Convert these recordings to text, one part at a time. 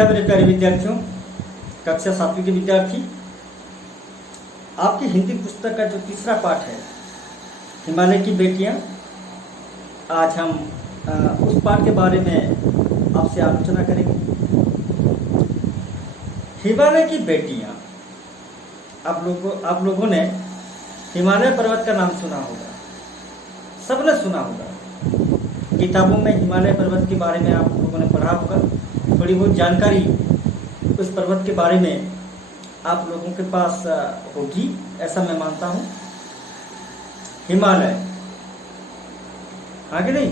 नमस्कार मेरे प्यारे विद्यार्थियों, कक्षा 7वीं के विद्यार्थी। आपकी हिंदी पुस्तक का जो तीसरा पाठ है हिमालय की बेटियां, आज हम उस पाठ के बारे में आपसे आलोचना करेंगे। हिमालय की बेटियां, आप लोगों ने हिमालय पर्वत का नाम सुना होगा, सबने सुना होगा। किताबों में हिमालय पर्वत के बारे में आप लोगों ने पढ़ा होगा। थोड़ी बहुत जानकारी उस पर्वत के बारे में आप लोगों के पास होगी, ऐसा मैं मानता हूँ। हिमालय, हाँ कि नहीं,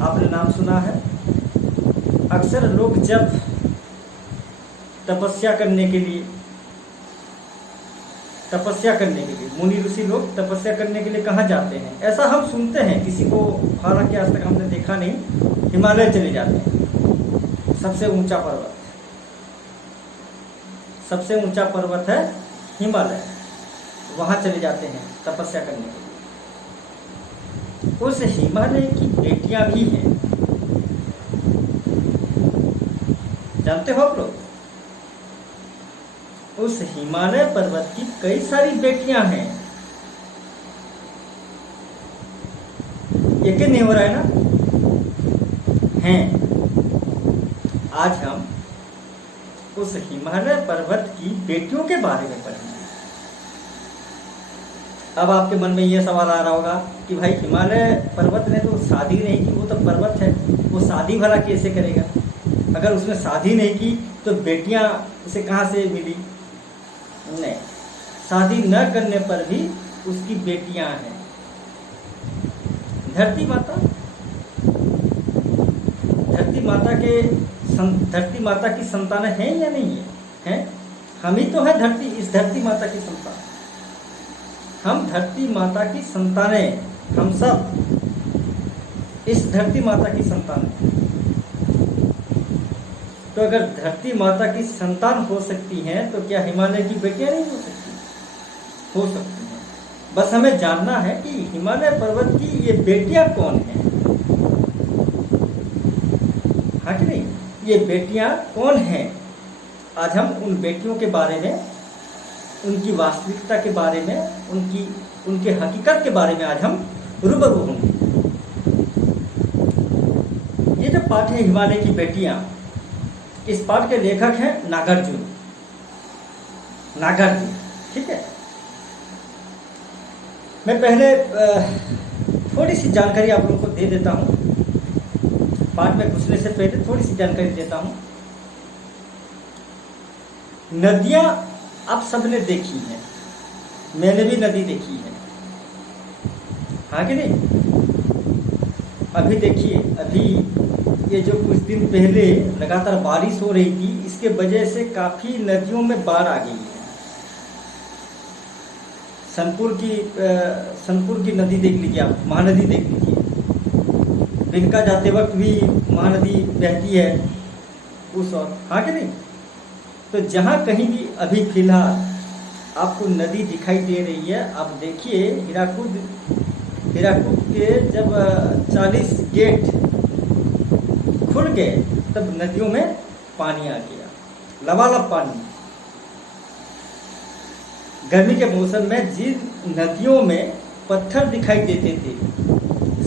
आपने नाम सुना है। अक्सर लोग जब तपस्या करने के लिए मुनि ऋषि लोग तपस्या करने के लिए कहाँ जाते हैं, ऐसा हम सुनते हैं। किसी को, हालांकि आज तक हमने देखा नहीं, हिमालय चले जाते हैं। सबसे ऊंचा पर्वत है हिमालय, वहां चले जाते हैं तपस्या करने के लिए। उस हिमालय की बेटियां भी हैं, जानते हो आप लोग। उस हिमालय पर्वत की कई सारी बेटियां हैं। यकीन नहीं हो रहा है ना? हैं। आज हम उस हिमालय पर्वत की बेटियों के बारे में पढ़ेंगे। अब आपके मन में यह सवाल आ रहा होगा कि भाई, हिमालय पर्वत ने तो शादी नहीं की, वो तो पर्वत है, वो शादी भला कैसे करेगा? अगर उसने शादी नहीं की तो बेटियां उसे कहां से मिली? नहीं, शादी न करने पर भी उसकी बेटियां हैं। धरती माता की संतानें हैं या नहीं है? हैं? हम ही तो हैं इस धरती माता की संतान। हम धरती माता की संतानें, हम सब इस धरती माता की संतान हैं। तो अगर धरती माता की संतान हो सकती हैं तो क्या हिमालय की बेटियां नहीं हो सकती? हो सकती हैं। बस हमें जानना है कि हिमालय पर्वत की ये बेटियां कौन हैं। हाँ कि नहीं, ये बेटियां कौन हैं? आज हम उन बेटियों के बारे में, उनकी वास्तविकता के बारे में, उनके हकीकत के बारे में आज हम रूबरू होंगे। ये जो पाठ है हिमालय की बेटियां, इस पाठ के लेखक हैं नागार्जुन। ठीक है। मैं पहले थोड़ी सी जानकारी आप लोगों को दे देता हूं। पाठ में घुसने से पहले थोड़ी सी जानकारी देता हूं। नदियां आप सबने देखी हैं, मैंने भी नदी देखी है, हाँ कि नहीं? अभी देखिए, अभी ये जो कुछ दिन पहले लगातार बारिश हो रही थी, इसके वजह से काफी नदियों में बाढ़ आ गई है। सनपुर की नदी देख लीजिए आप, महानदी देख लीजिए। बिनका जाते वक्त भी महानदी बहती है उस ओर, हाँ कि नहीं? तो जहाँ कहीं भी अभी फिलहाल आपको नदी दिखाई दे रही है, आप देखिए हीराकुद के जब 40 गेट खुल गए तब नदियों में पानी आ गया, लबालब पानी। गर्मी के मौसम में जिन नदियों में पत्थर दिखाई देते थे,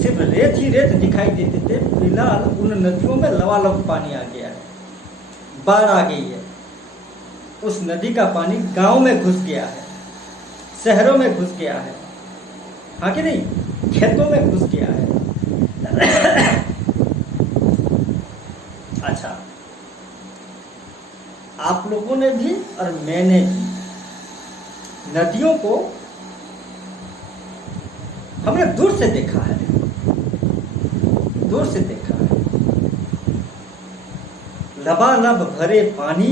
सिर्फ रेत ही रेत दिखाई देते थे, फिलहाल उन नदियों में लबालब पानी आ गया है, बाढ़ आ गई है। उस नदी का पानी गांव में घुस गया है, शहरों में घुस गया है, हाँ कि नहीं? खेतों में घुस गया है। अच्छा, आप लोगों ने भी और मैंने भी नदियों को हमने दूर से देखा है, लबालब भरे पानी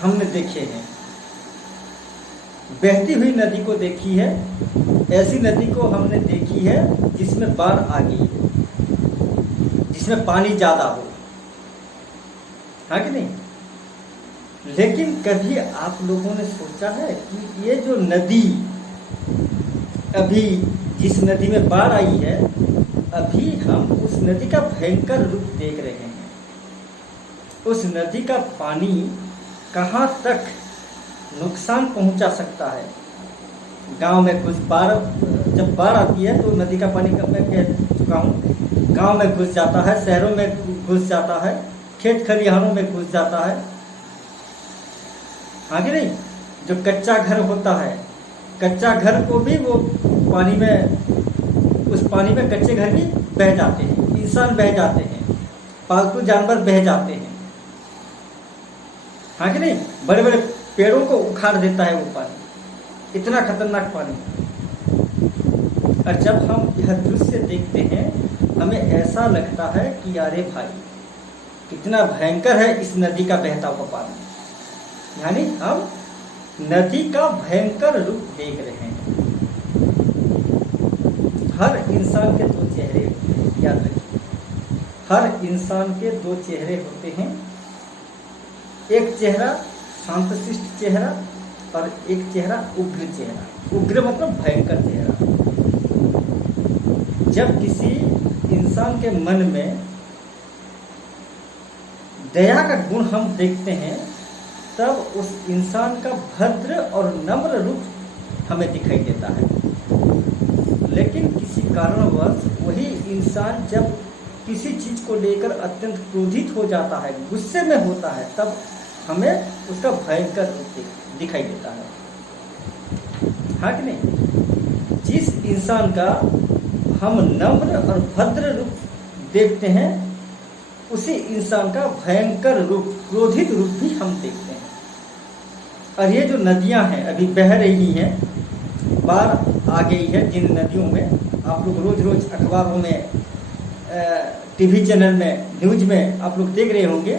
हमने देखे हैं। बहती हुई नदी को देखी है, ऐसी नदी को हमने देखी है जिसमें बाढ़ आ गई है, जिसमें पानी ज्यादा हो, हाँ कि नहीं? लेकिन कभी आप लोगों ने सोचा है कि ये जो नदी, अभी जिस नदी में बाढ़ आई है, अभी हम उस नदी का भयंकर रूप देख रहे हैं। उस नदी का पानी कहाँ तक नुकसान पहुंचा सकता है। गांव में कुछ जब बाढ़ आती है तो नदी का पानी का मैं कह चुका हूँ, गांव में घुस जाता है, शहरों में घुस जाता है, खेत खलिहानों में घुस जाता है। हाँ कि नहीं? जो कच्चा घर होता है, कच्चा घर को भी वो पानी में, उस पानी में कच्चे घर भी बह जाते हैं, इंसान बह जाते हैं, पालतू जानवर बह जाते हैं। हाँ कि नहीं? बड़े बड़े पेड़ों को उखाड़ देता है वो पानी, इतना खतरनाक पानी। और जब हम यह दृश्य देखते हैं हमें ऐसा लगता है कि अरे भाई कितना भयंकर है इस नदी का बहता हुआ पानी। यानी हम नदी का भयंकर रूप देख रहे हैं। हर इंसान के दो चेहरे होते हैं, याद रखिए, हर इंसान के दो चेहरे होते हैं। एक चेहरा शांतशिष्ट चेहरा और एक चेहरा उग्र चेहरा। उग्र मतलब भयंकर चेहरा। जब किसी इंसान के मन में दया का गुण हम देखते हैं तब उस इंसान का भद्र और नम्र रूप हमें दिखाई देता है। लेकिन किसी कारणवश वही इंसान जब किसी चीज को लेकर अत्यंत क्रोधित हो जाता है, गुस्से में होता है, तब हमें उसका भयंकर रूप दिखाई देता है। हाँ कि नहीं? जिस इंसान का हम नम्र और भद्र रूप देखते हैं उसी इंसान का भयंकर रूप, क्रोधित रूप भी हम देखते हैं। और ये जो नदियां हैं अभी बह रही हैं, बाढ़ आ गई है जिन नदियों में, आप लोग रोज रोज अखबारों में, टीवी चैनल में, न्यूज में आप लोग देख रहे होंगे,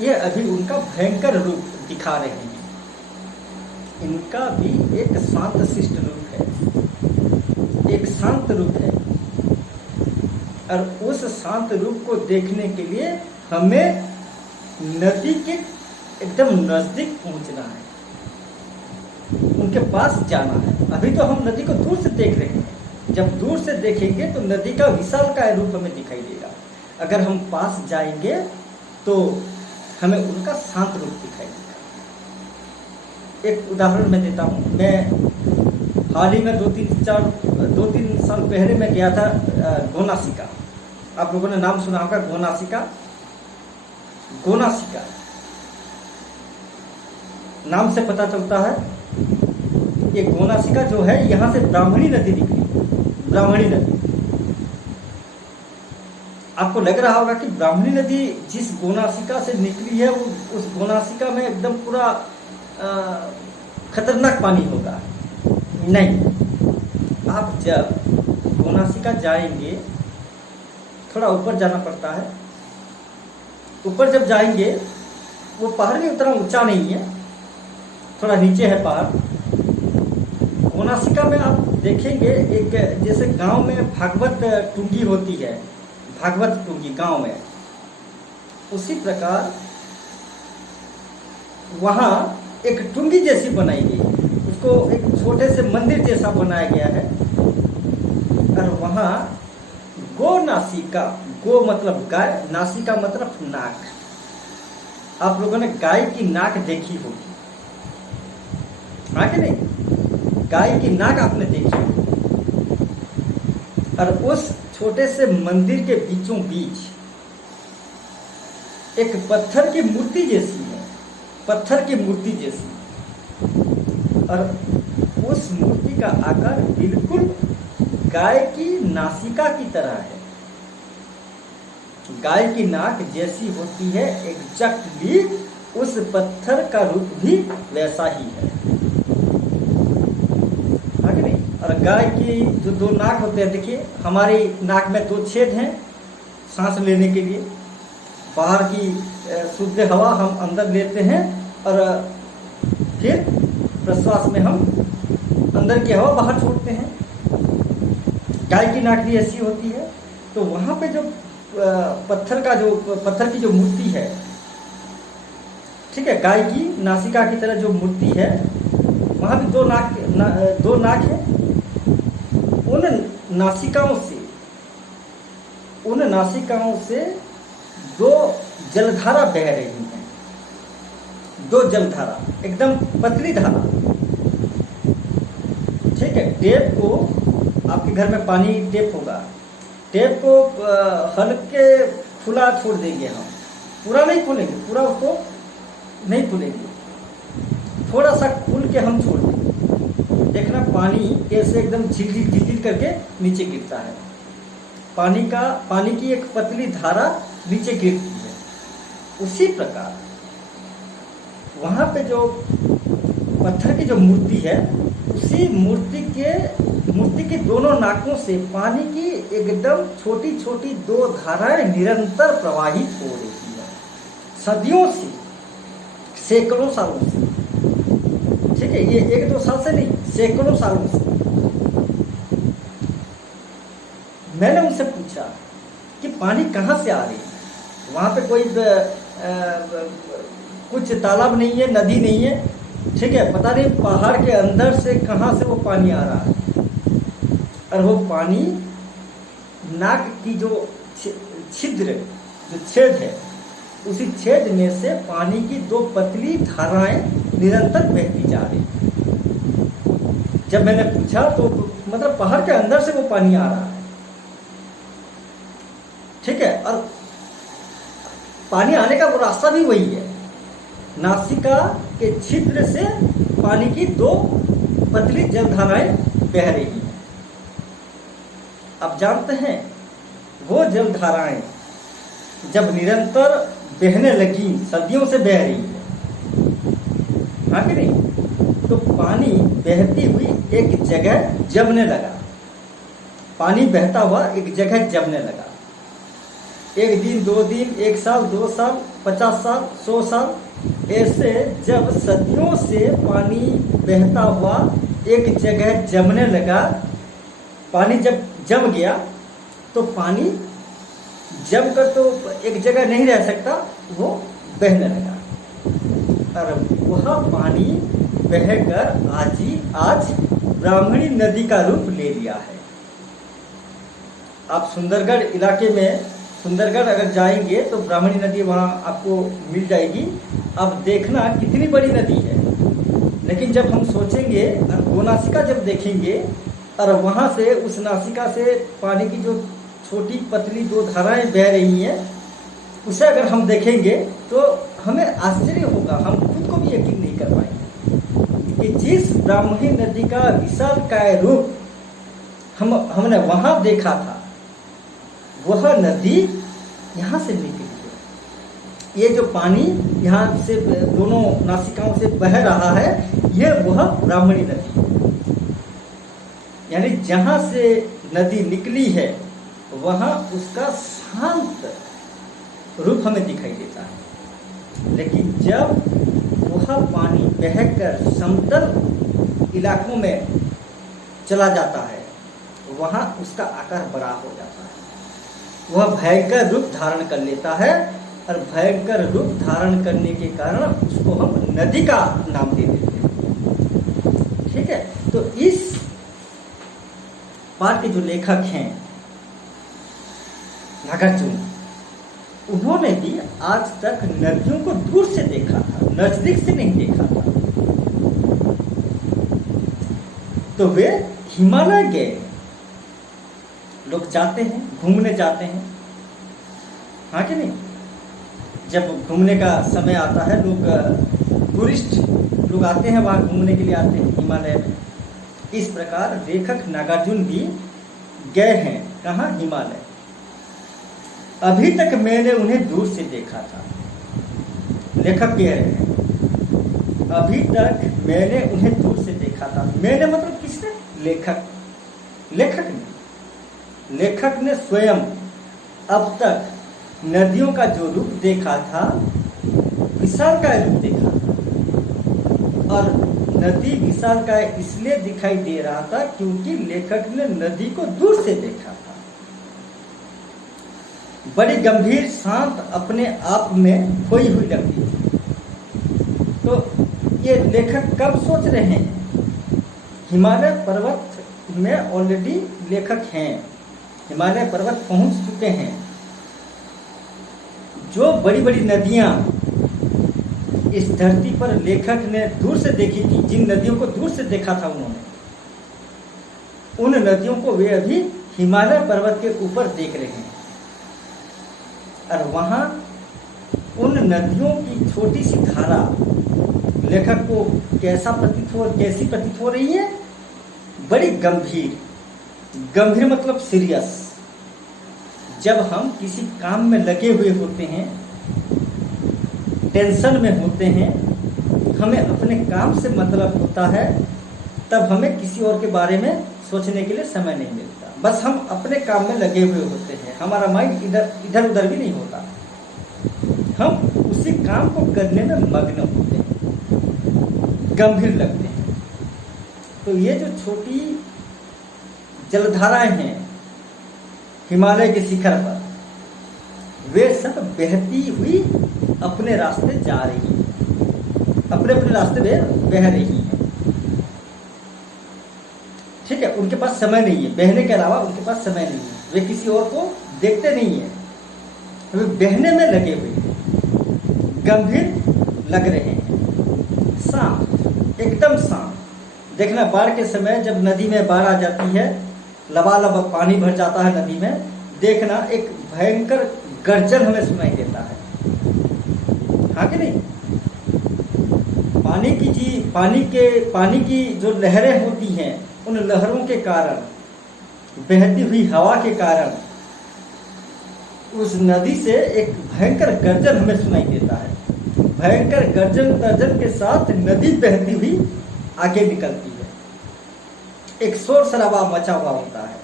ये अभी उनका भयंकर रूप दिखा रहे हैं। इनका भी एक शांत शिष्ट रूप है, एक शांत रूप है। और उस शांत रूप को देखने के लिए हमें नदी के एकदम नजदीक पहुंचना है, उनके पास जाना है। अभी तो हम नदी को दूर से देख रहे हैं, जब दूर से देखेंगे तो नदी का विशालकाय रूप हमें दिखाई देगा। अगर हम पास जाएंगे तो हमें उनका शांत रूप दिखाई देगा। एक उदाहरण मैं देता हूँ। मैं हाल ही में 2-3 साल पहले मैं गया था गोनासिका। आप लोगों ने नाम सुना होगा गोनासिका। गोनासिका नाम से पता चलता है ये गोनासिका जो है, यहाँ से ब्राह्मणी नदी निकली, ब्राह्मणी नदी। आपको लग रहा होगा कि ब्राह्मणी नदी जिस गोनासिका से निकली है वो उस गोनासिका में एकदम पूरा खतरनाक पानी होगा। नहीं, आप जब गोनासिका जाएंगे, थोड़ा ऊपर जाना पड़ता है। ऊपर जब जाएंगे, वो पहाड़ भी उतना ऊंचा नहीं है, थोड़ा नीचे है पहाड़। गोनासिका में आप देखेंगे एक जैसे गांव में भागवत टुंगी होती है, भागवत टुंगी गांव में, उसी प्रकार वहाँ एक टुंगी जैसी बनाई गई, उसको एक छोटे से मंदिर जैसा बनाया गया है। और वहाँ गोनासिका, गो मतलब गाय, नासिका मतलब नाक। आप लोगों ने गाय की नाक देखी होगी, हाँ कि नहीं? गाय की नाक आपने देखी होगी। और उस छोटे से मंदिर के बीचों बीच एक पत्थर की मूर्ति जैसी है, पत्थर की मूर्ति जैसी। और उस मूर्ति का आकार बिल्कुल गाय की नासिका की तरह है। गाय की नाक जैसी होती है एग्जैक्टली, उस पत्थर का रूप भी वैसा ही है, हाँ कि नहीं? और गाय की जो 2 नाक होते हैं, देखिए हमारी नाक में 2 छेद हैं सांस लेने के लिए। बाहर की शुद्ध हवा हम अंदर लेते हैं और फिर प्रश्वास में हम अंदर की हवा बाहर छोड़ते हैं। गाय की नाक भी ऐसी होती है। तो वहाँ पे जो पत्थर की जो मूर्ति है, ठीक है, गाय की नासिका की तरह जो मूर्ति है, वहाँ भी 2 नाक है। उन नासिकाओं से दो जलधारा बह रही हैं, दो जलधारा, एकदम पतली धारा। ठीक है, टेप को, आपके घर में पानी टेप होगा, टेप को हल्के खुला छोड़ देंगे हम, पूरा नहीं खोलेंगे, पूरा उसको नहीं खोलेंगे, थोड़ा सा खुल के हम छोड़ देंगे। देखना पानी कैसे एकदम झिलझिल झिलझिल करके नीचे गिरता है। पानी की एक पतली धारा नीचे गिरती है। उसी प्रकार वहां पे जो पत्थर की जो मूर्ति है, उसी मूर्ति के दोनों नाकों से पानी की एकदम छोटी छोटी दो धाराएं निरंतर प्रवाहित हो रही है, सदियों से, सैकड़ों सालों से। ठीक है, ये एक दो साल से नहीं, सैकड़ों सालों से। मैंने उनसे पूछा कि पानी कहाँ से आ रही है? वहां पे कोई कुछ तालाब नहीं है, नदी नहीं है, ठीक है, पता नहीं पहाड़ के अंदर से कहाँ से वो पानी आ रहा है। और वो पानी नाक की जो छिद्र, जो छेद है, उसी छेद में से पानी की दो पतली धाराएं निरंतर बहती जा रही। जब मैंने पूछा तो मतलब पहाड़ के अंदर से वो पानी आ रहा है। ठीक है, और पानी आने का वो रास्ता भी वही है, नासिका के छिद्र से पानी की दो पतली जलधाराएं बह रही हैं। अब जानते हैं, वो जलधाराएं जब निरंतर बहने लगी, सदियों से बह रही है, हाँ कि नहीं, तो पानी बहती हुई एक जगह जमने लगा। पानी बहता हुआ एक जगह जमने लगा। एक दिन, 2 दिन, 1 साल, 2 साल, 50 साल, 100 साल, ऐसे जब सदियों से पानी बहता हुआ एक जगह जमने लगा, पानी जब जम गया तो पानी जमकर तो एक जगह नहीं रह सकता, वो बहने लगा। और वह पानी बहकर आज ब्राह्मणी नदी का रूप ले लिया है। आप सुंदरगढ़ इलाके में, सुंदरगढ़ अगर जाएंगे तो ब्राह्मणी नदी वहाँ आपको मिल जाएगी। अब देखना कितनी बड़ी नदी है, लेकिन जब हम सोचेंगे और वो नासिका जब देखेंगे और वहाँ से, उस नासिका से पानी की जो छोटी पतली दो धाराएं बह रही हैं, उसे अगर हम देखेंगे तो हमें आश्चर्य होगा, हम खुद को भी यकीन नहीं कर पाएंगे कि जिस ब्राह्मणी नदी का विशालकाय रूप हमने वहाँ देखा था, वह नदी यहाँ से निकली है। ये जो पानी यहाँ से दोनों नासिकाओं से बह रहा है, ये वह ब्राह्मणी नदी है। यानी जहाँ से नदी निकली है, वहाँ उसका शांत रूप हमें दिखाई देता है। लेकिन जब वह पानी बहकर समतल इलाकों में चला जाता है, वहाँ उसका आकार बड़ा हो जाता है, वह भयंकर रूप धारण कर लेता है। और भयंकर रूप धारण करने के कारण उसको हम नदी का नाम दे देते हैं। ठीक है, तो इस पाठ के जो लेखक हैं नागार्जुन, उन्होंने भी आज तक नदियों को दूर से देखा था, नजदीक से नहीं देखा था। तो वे हिमालय गए, लोग जाते हैं, घूमने जाते हैं, हाँ कि नहीं। जब घूमने का समय आता है, लोग टूरिस्ट लोग आते हैं, वहाँ घूमने के लिए आते हैं हिमालय में। इस प्रकार लेखक नागार्जुन भी गए हैं, कहाँ? हिमालय। अभी तक मैंने उन्हें दूर से देखा था, लेखक कह रहे हैं, अभी तक मैंने उन्हें दूर से देखा था। मैंने मतलब किसने? लेखक ने स्वयं अब तक नदियों का जो रूप देखा था, विशालकाय रूप देखा था। और नदी विशालकाय इसलिए दिखाई दे रहा था क्योंकि लेखक ने नदी को दूर से देखा था। बड़ी गंभीर, शांत, अपने आप में खोई हुई लगती थी। तो ये लेखक कब सोच रहे हैं? हिमालय पर्वत में ऑलरेडी लेखक हैं, हिमालय पर्वत पहुंच चुके हैं। जो बड़ी बड़ी नदियां इस धरती पर लेखक ने दूर से देखी थी, जिन नदियों को दूर से देखा था उन्होंने, उन नदियों को वे अभी हिमालय पर्वत के ऊपर देख रहे हैं। और वहां उन नदियों की छोटी सी धारा लेखक को कैसी प्रतीत हो रही है? बड़ी गंभीर। गंभीर मतलब सीरियस। जब हम किसी काम में लगे हुए होते हैं, टेंशन में होते हैं, हमें अपने काम से मतलब होता है, तब हमें किसी और के बारे में सोचने के लिए समय नहीं मिलता। बस हम अपने काम में लगे हुए होते हैं, हमारा माइंड इधर उधर भी नहीं होता, हम उसी काम को करने में मग्न होते हैं, गंभीर लगते हैं। तो ये जो छोटी जलधाराएं हैं हिमालय के शिखर पर, वे सब बहती हुई अपने रास्ते जा रही हैं, अपने अपने रास्ते में बह रही हैं। ठीक है, उनके पास समय नहीं है, बहने के अलावा उनके पास समय नहीं है, वे किसी और को देखते नहीं है, वे बहने में लगे हुए हैं, गंभीर लग रहे हैं, शांत, एकदम शांत। देखना, बाढ़ के समय जब नदी में बाढ़ आ जाती है, लबालब पानी भर जाता है नदी में, देखना एक भयंकर गर्जन हमें सुनाई देता है, हाँ कि नहीं? पानी की जो लहरें होती हैं, उन लहरों के कारण, बहती हुई हवा के कारण उस नदी से एक भयंकर गर्जन हमें सुनाई देता है। भयंकर गर्जन के साथ नदी बहती हुई आगे निकलती है, एक शोर शराबा मचा हुआ होता है,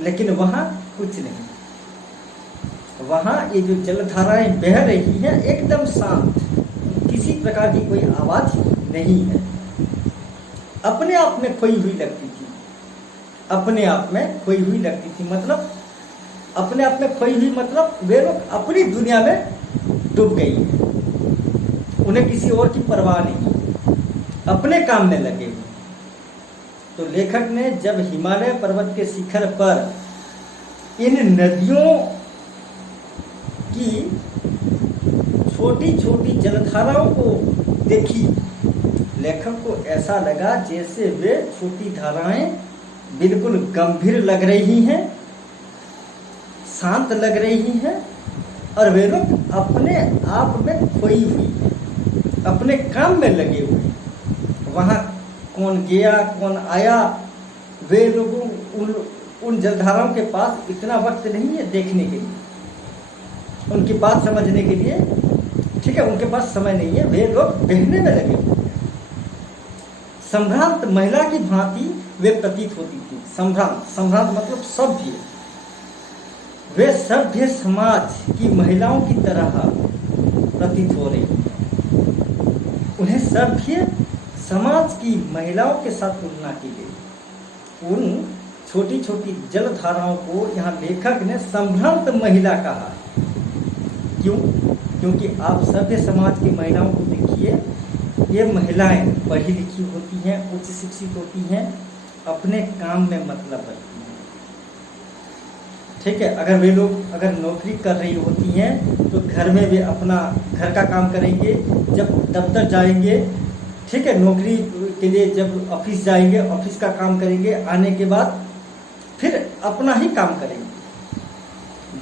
लेकिन वहां कुछ नहीं। वहां ये जो जलधाराएं बह रही हैं एकदम शांत, किसी प्रकार की कोई आवाज नहीं है, अपने आप में खोई हुई लगती थी, अपने आप में खोई हुई लगती थी। मतलब अपने आप में खोई हुई मतलब वे लोग अपनी दुनिया में डूब गई हैं, उन्हें किसी और की परवाह नहीं, अपने काम में लगे हुए। तो लेखक ने जब हिमालय पर्वत के शिखर पर इन नदियों की छोटी छोटी जलधाराओं को देखी, लेखक को ऐसा लगा जैसे वे छोटी धाराएं बिल्कुल गंभीर लग रही हैं, शांत लग रही हैं, और वे लोग अपने आप में खोई हुई हैं, अपने काम में लगे हुए हैं। वहाँ कौन गया कौन आया, वे लोगों उन जलधाराओं के पास इतना वक्त नहीं है देखने के लिए, उनकी बात समझने के लिए, ठीक है, उनके पास समय नहीं है, वे लोग बहने में लगे हुए हैं। संभ्रांत महिला की भांति वे प्रतीत होती थी। संभ्रांत मतलब सभ्य, वे सभ्य समाज की महिलाओं की तरह प्रतीत हो रही हैं। उन्हें सभ्य समाज की महिलाओं के साथ तुलना की गई। उन छोटी छोटी जलधाराओं को यहाँ लेखक ने संभ्रांत महिला कहा। क्यों? क्योंकि आप सभ्य समाज की महिलाओं को देखिए, ये महिलाएं पढ़ी लिखी होती हैं, उच्च शिक्षित होती हैं, अपने काम में मतलब रखती हैं। ठीक है, अगर वे लोग अगर नौकरी कर रही होती हैं तो घर में वे अपना घर का काम करेंगे, जब दफ्तर जाएंगे, ठीक है, नौकरी के लिए जब ऑफिस जाएंगे, ऑफिस का काम करेंगे, आने के बाद फिर अपना ही काम करेंगे।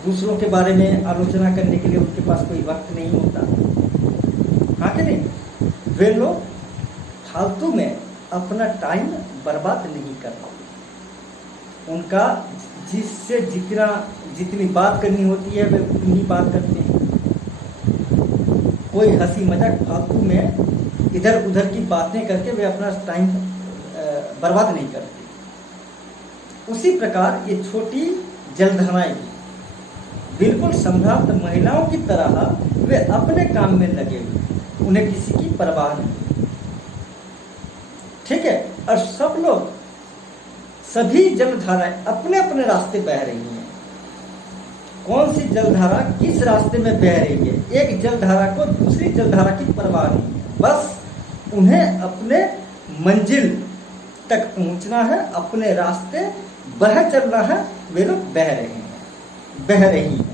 दूसरों के बारे में आलोचना करने के लिए उनके पास कोई वक्त नहीं होता, हाँ कि नहीं? वे लोग फालतू में अपना टाइम बर्बाद नहीं कर पाते। उनका जिससे जितनी बात करनी होती है वे उतनी बात करते हैं। कोई हंसी मजाक फालतू में इधर उधर की बातें करके वे अपना टाइम बर्बाद नहीं करते। उसी प्रकार ये छोटी जलधाराएं बिल्कुल संभ्रांत महिलाओं की तरह वे अपने काम में लगे हुए, उन्हें किसी की परवाह नहीं। ठीक है, और सब लोग, सभी जलधाराएं अपने अपने रास्ते बह रही हैं। कौन सी जलधारा किस रास्ते में बह रही है, एक जलधारा को दूसरी जलधारा की परवाह नहीं है। बस उन्हें अपने मंजिल तक पहुंचना है, अपने रास्ते बह चलना है। वे लोग बह रहे हैं, बह रही हैं।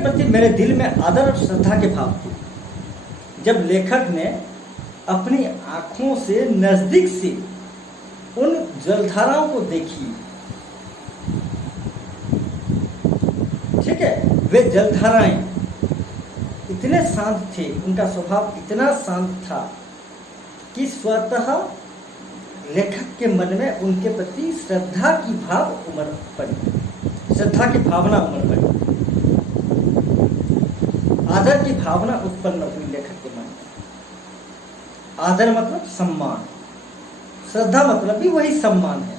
प्रति मेरे दिल में आदर और श्रद्धा के भाव थे। जब लेखक ने अपनी आंखों से नजदीक से उन जलधाराओं को देखी, ठीक है, वे जलधाराएं इतने शांत थे, उनका स्वभाव इतना शांत था कि स्वतः लेखक के मन में उनके प्रति श्रद्धा की भाव उमड़ पड़ी, श्रद्धा की भावना उमड़ पड़ी, आदर की भावना उत्पन्न हुई लेखक के मन में। आदर मतलब सम्मान, श्रद्धा मतलब भी वही सम्मान है,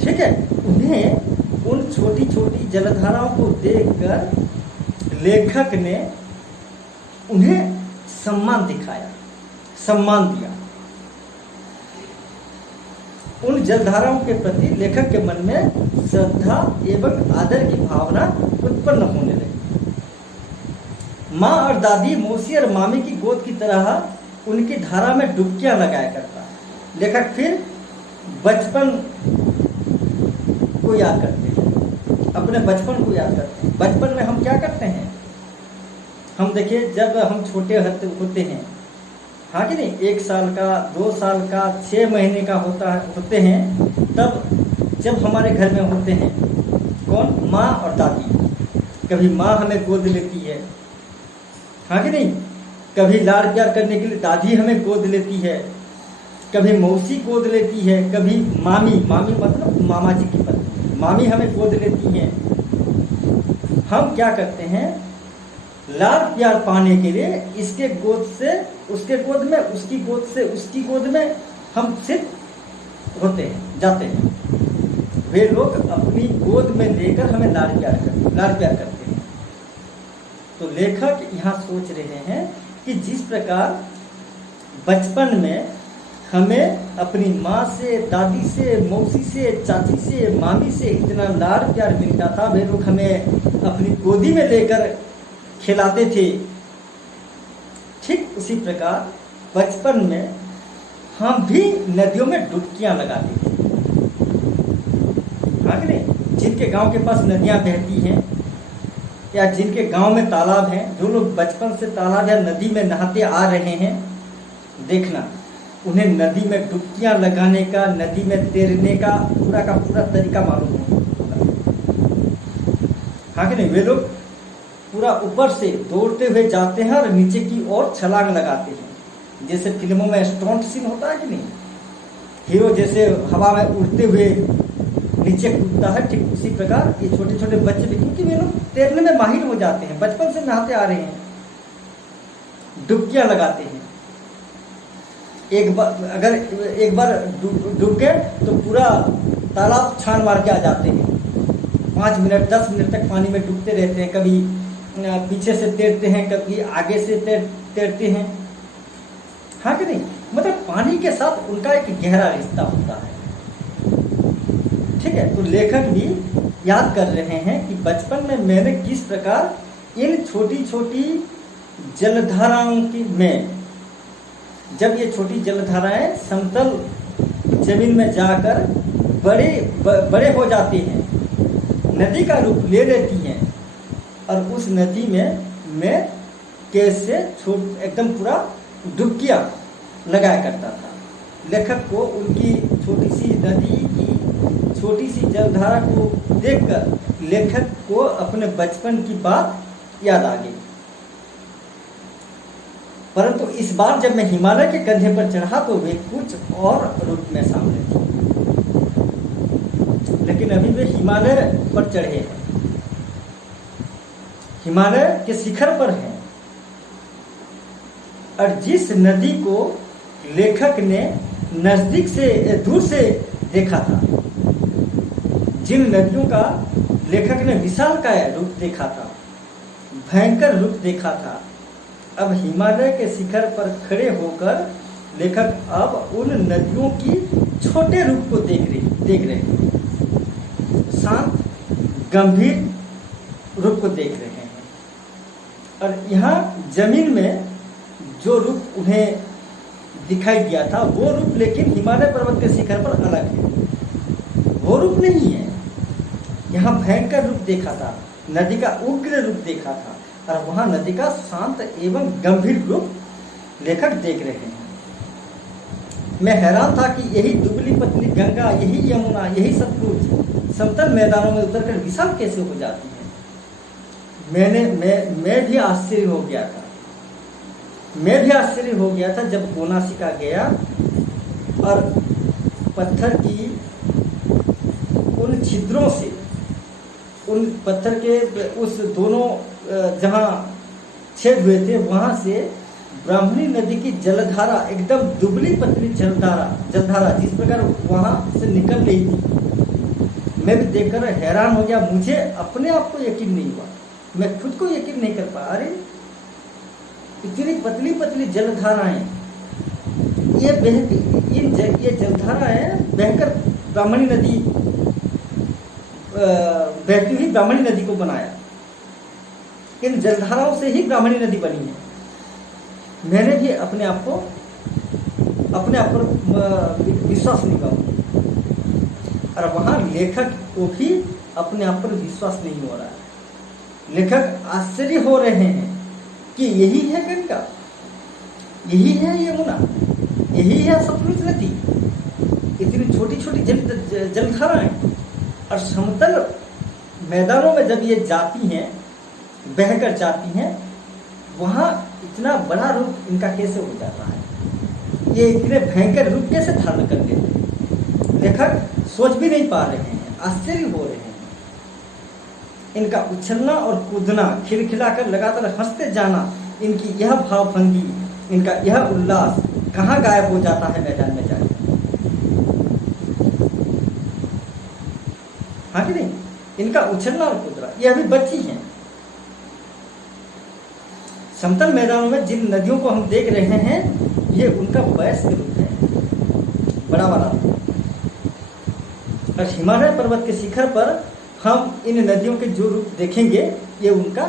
ठीक है। उन्हें उन छोटी छोटी जलधाराओं को देखकर लेखक ने उन्हें सम्मान दिखाया, सम्मान दिया। उन जलधाराओं के प्रति लेखक के मन में श्रद्धा एवं आदर की भावना उत्पन्न होने लगी। माँ और दादी, मौसी और मामी की गोद की तरह उनकी धारा में डुबकियां लगाया करता। लेखक फिर बचपन को याद करते हैं, अपने बचपन को याद करते हैं। बचपन में हम क्या करते हैं, हम देखिए जब हम छोटे होते हैं, हाँ कि नहीं, 1 साल का, 2 साल का, 6 महीने का होते हैं, तब जब हमारे घर में होते हैं कौन, माँ और दादी। कभी माँ हमें गोद लेती है, हाँ कि नहीं, कभी लाड़ प्यार करने के लिए दादी हमें गोद लेती है, कभी मौसी गोद लेती है, कभी मामी, मामी मतलब मामा जी की पत्नी, मामी हमें गोद लेती है। हम क्या करते हैं, लाड़ प्यार पाने के लिए इसके गोद से उसके गोद में, उसकी गोद से उसकी गोद में हम सिर्फ होते हैं, जाते हैं। वे लोग अपनी गोद में लेकर हमें लाड़ प्यार करते हैं। तो लेखक यहाँ सोच रहे हैं कि जिस प्रकार बचपन में हमें अपनी माँ से, दादी से, मौसी से, चाची से, मामी से इतना लाड़ प्यार मिलता था, वे लोग हमें अपनी गोदी में लेकर खिलाते थे, ठीक उसी प्रकार बचपन में हम भी नदियों में डुबकियां लगाते थे, हाँ कि नहीं। जिनके गांव के पास नदियां बहती हैं या जिनके गांव में तालाब हैं, जो लोग बचपन से तालाब या नदी में नहाते आ रहे हैं, देखना उन्हें नदी में डुबकियां लगाने का, नदी में तैरने का पूरा तरीका मालूम होगा, हाँ कि नहीं। वे लोग पूरा ऊपर से दौड़ते हुए जाते हैं और नीचे की ओर छलांग लगाते हैं, जैसे फिल्मों में स्टंट सीन होता है कि नहीं, हीरो जैसे हवा में उड़ते हुए नीचे कूदता है, ठीक उसी प्रकार ये छोटे छोटे बच्चे भी, क्योंकि वे लोग तैरने में माहिर हो जाते हैं, बचपन से नहाते आ रहे हैं, डुबकियां लगाते हैं। एक बार डूब गए तो पूरा तालाब छान मार के आ जाते हैं, 5 मिनट 10 मिनट तक पानी में डूबते रहते हैं, कभी पीछे से तैरते हैं, कभी आगे से तैरते हैं, हाँ कि नहीं। मतलब पानी के साथ उनका एक गहरा रिश्ता होता है, ठीक है। तो लेखक भी याद कर रहे हैं कि बचपन में मैंने किस प्रकार इन छोटी छोटी जलधाराओं की में, जब ये छोटी जलधाराएं समतल जमीन में जाकर बड़े हो जाती हैं, नदी का रूप ले लेती हैं, और उस नदी में मैं कैसे एकदम पूरा डुबकियां लगाया करता था। लेखक को उनकी छोटी सी नदी की छोटी सी जलधारा को देखकर लेखक को अपने बचपन की बात याद आ गई। परंतु इस बार जब मैं हिमालय के कंधे पर चढ़ा तो वे कुछ और रूप में सामने थे, लेकिन अभी वे हिमालय पर चढ़े हैं, हिमालय के शिखर पर हैं, और जिस नदी को लेखक ने नजदीक से दूर से देखा था, जिन नदियों का लेखक ने विशालकाय रूप देखा था, भयंकर रूप देखा था, अब हिमालय के शिखर पर खड़े होकर लेखक अब उन नदियों की छोटे रूप को देख रहे हैं, शांत गंभीर रूप को देख रहे हैं। और यहाँ जमीन में जो रूप उन्हें दिखाई दिया था वो रूप लेकिन हिमालय पर्वत के शिखर पर अलग है, वो रूप नहीं है। यहाँ भयंकर रूप देखा था, नदी का उग्र रूप देखा था और वहां नदी का शांत एवं गंभीर रूप लेखक देख रहे हैं। मैं हैरान था कि यही दुबली पतली गंगा, यही यमुना, यही सतलुज समतल मैदानों में उतरकर विशाल कैसे हो जाती है। मैं भी आश्चर्य हो गया था। मैं भी आश्चर्य हो गया था जब गोनासिका गया और पत्थर की उन छिद्रों से, उन पत्थर के उस दोनों जहाँ छेद हुए थे वहाँ से ब्राह्मणी नदी की जलधारा, एकदम दुबली पतली जलधारा जिस प्रकार वहाँ से निकल रही थी, मैं भी देखकर हैरान हो गया। मुझे अपने आप को यकीन नहीं हुआ, मैं खुद को यकीन नहीं कर पाया। अरे इतनी पतली पतली जलधाराएं, ये जलधाराएं बहकर ब्राह्मणी नदी, बहती हुई ब्राह्मणी नदी को बनाया। इन जलधाराओं से ही ब्राह्मणी नदी बनी है। मैंने भी अपने आप पर विश्वास नहीं किया और वहाँ लेखक को भी अपने आप पर विश्वास नहीं हो रहा है। लेखक आश्चर्य हो रहे हैं कि यही है गंगा, यही है यमुना, यही है सतलुज नदी, इतनी छोटी छोटी जलधाराएं। और समतल मैदानों में जब ये जाती हैं, बहकर जाती हैं, वहाँ इतना बड़ा रूप इनका कैसे हो जाता है, ये इतने भयंकर रूप कैसे धारण कर लेते हैं। लेखक सोच भी नहीं पा रहे हैं, आश्चर्य हो रहे हैं। इनका उछलना और कूदना, खिलखिलाकर लगातार हंसते जाना, इनकी यह भावभंगी, इनका यह उल्लास कहाँ गायब हो जाता है मैदान में जाकर। हाँ कि नहीं? इनका उछलना और कूदना, ये अभी बच्ची हैं। समतल मैदानों में जिन नदियों को हम देख रहे हैं, ये उनका वयस्क रूप है, बड़ा वाला। और हिमालय पर्वत के शिखर पर हम इन नदियों के जो रूप देखेंगे, ये उनका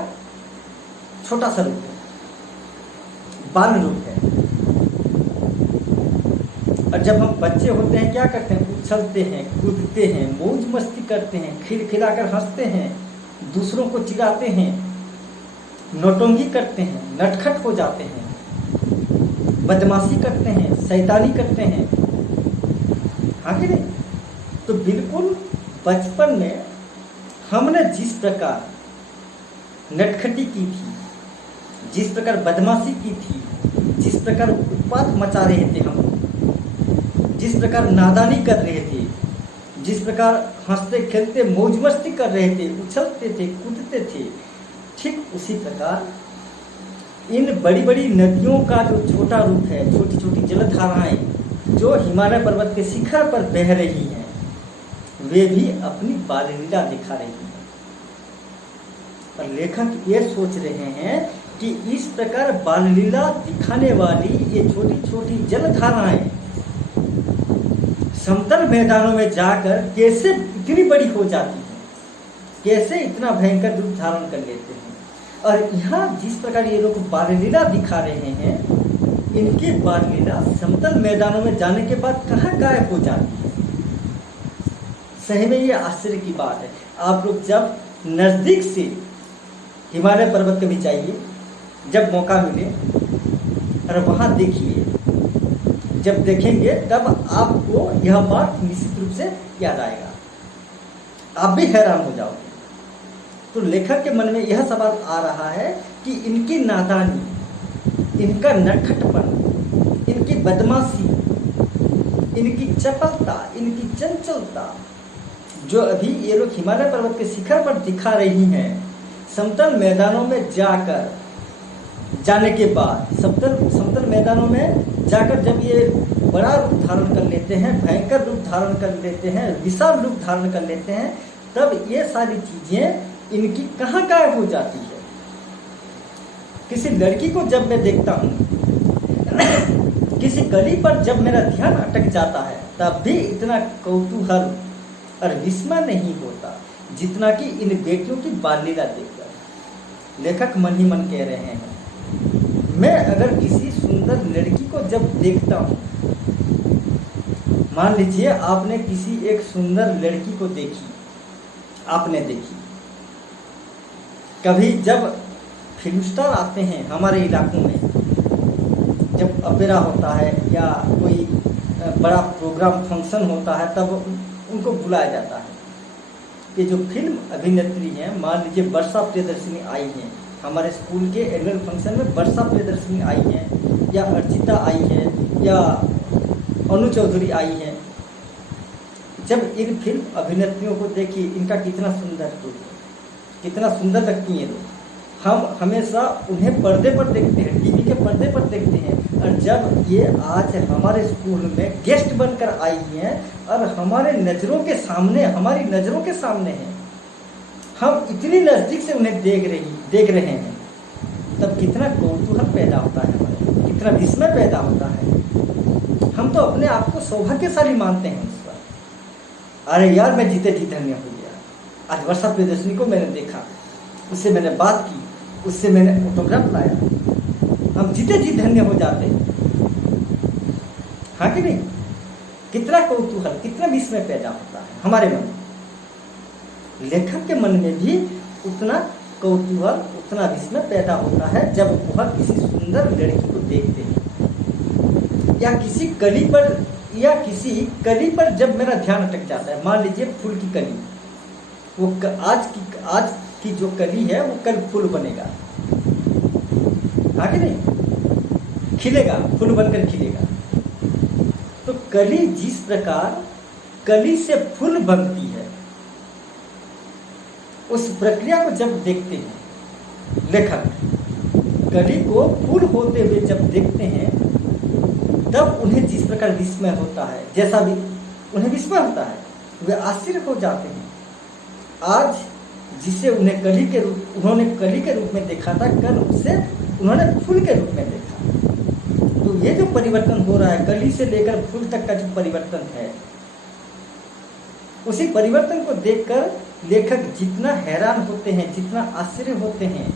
छोटा सा रूप है, बाल रूप है। और जब हम बच्चे होते हैं क्या करते हैं? उछलते हैं, कूदते हैं, मौज मस्ती करते हैं, खिलखिलाकर हंसते हैं, दूसरों को चिढ़ाते हैं, नौटंकी करते हैं, नटखट हो जाते हैं, बदमाशी करते हैं, शैतानी करते हैं। हाँ कि नहीं? तो बिल्कुल बचपन में हमने जिस प्रकार नटखटी की थी, जिस प्रकार बदमाशी की थी, जिस प्रकार उत्पात मचा रहे थे हम, जिस प्रकार नादानी कर रहे थे, जिस प्रकार हंसते खेलते मौज मस्ती कर रहे थे, उछलते थे, कूदते थे, ठीक उसी प्रकार इन बड़ी बड़ी नदियों का जो छोटा रूप है, छोटी छोटी जलधाराएं जो हिमालय पर्वत के शिखर पर बह रही हैं, वे भी अपनी बाललीला दिखा रही हैं। और लेखक ये सोच रहे हैं कि इस प्रकार बाललीला दिखाने वाली ये छोटी छोटी जलधाराएं समतल मैदानों में जाकर कैसे इतनी बड़ी हो जाती हैं, कैसे इतना भयंकर रूप धारण कर लेते हैं। और यहाँ जिस प्रकार ये लोग बाललीला दिखा रहे हैं, इनकी बाललीला समतल मैदानों में जाने के बाद कहाँ गायब हो जाती है। सही में ये आश्चर्य की बात है। आप लोग जब नज़दीक से हिमालय पर्वत कभी जाइए, जब मौका मिले, और वहाँ देखिए, जब देखेंगे तब आपको यह बात निश्चित रूप से याद आएगा, आप भी हैरान हो जाओगे। तो लेखक के मन में यह सवाल आ रहा है कि इनकी नादानी, इनका नटखटपन, इनकी बदमाशी, इनकी चपलता, इनकी चंचलता जो अभी ये लोग हिमालय पर्वत के शिखर पर दिखा रही हैं, समतल मैदानों में जाने के बाद, समतल मैदानों में जाकर जब ये बड़ा रूप धारण कर लेते हैं, भयंकर रूप धारण कर लेते हैं, विशाल रूप धारण कर लेते हैं, तब ये सारी चीजें इनकी कहाँ गायब हो जाती है। किसी लड़की को जब मैं देखता हूँ, किसी गली पर जब मेरा ध्यान अटक जाता है, तब भी इतना कौतूहल और विस्मय नहीं होता जितना कि इन बेटियों की बाललीला देखकर। लेखक मन ही मन कह रहे हैं, मैं अगर किसी सुंदर लड़की को जब देखता हूँ, मान लीजिए आपने किसी एक सुंदर लड़की को देखी, आपने देखी, कभी जब फिल्म स्टार आते हैं हमारे इलाकों में, जब अपेरा होता है या कोई बड़ा प्रोग्राम फंक्शन होता है, तब उनको बुलाया जाता है कि जो फिल्म अभिनेत्री हैं, मान लीजिए वर्षा प्रियदर्शनी आई हैं, हमारे स्कूल के एनुअल फंक्शन में वर्षा प्रियदर्शनी आई हैं, या अर्चिता आई है, या अनु चौधरी आई हैं। जब इन फिल्म अभिनेत्रियों को देखिए, इनका कितना सुंदर रूप है, कितना सुंदर लगती हैं लोग। हम हमेशा उन्हें पर्दे पर देखते हैं, टीवी के पर्दे पर देखते हैं, और जब ये आज हमारे स्कूल में गेस्ट बनकर आई हैं और हमारे नज़रों के सामने, हमारी नज़रों के सामने हैं, हम इतनी नज़दीक से उन्हें देख रहे हैं, तब कितना कौतूहल पैदा होता है हमारे, कितना विस्मय पैदा होता है। हम तो अपने आप को सौभाग्यशाली मानते हैं उस पर। अरे यार, मैं जीते जी धन्य हो गया, आज वर्षा प्रियदर्शनी को मैंने देखा, उससे मैंने बात की, उससे मैंने ऑटोग्राफ लाया, हम जीते जी धन्य हो जाते हैं, हाँ कि नहीं? कितना कौतूहल, कितना विस्मय पैदा होता है हमारे मन में। लेखक के मन में भी उतना कौतूहल, उतना विस्मय पैदा होता है जब वह किसी सुंदर लड़की को देखते हैं, या किसी कली पर जब मेरा ध्यान अटक जाता है। मान लीजिए फूल की कली, वो आज की जो कली है वो कल फूल बनेगा, हाँ कि नहीं? खिलेगा, फूल बनकर खिलेगा। तो कली जिस प्रकार कली से फूल बनती है, उस प्रक्रिया को जब देखते हैं लेखक, कली को फूल होते हुए जब देखते हैं, तब उन्हें जिस प्रकार विस्मय होता है, जैसा भी उन्हें विस्मय होता है, वे आश्चर्य हो जाते हैं। आज जिसे उन्होंने कली के रूप में देखा था, कल उसे उन्होंने फूल के रूप में देखा। तो ये जो परिवर्तन हो रहा है, कली से लेकर फूल तक का जो परिवर्तन है, उसी परिवर्तन को देखकर लेखक जितना हैरान होते हैं, जितना आश्चर्य होते हैं,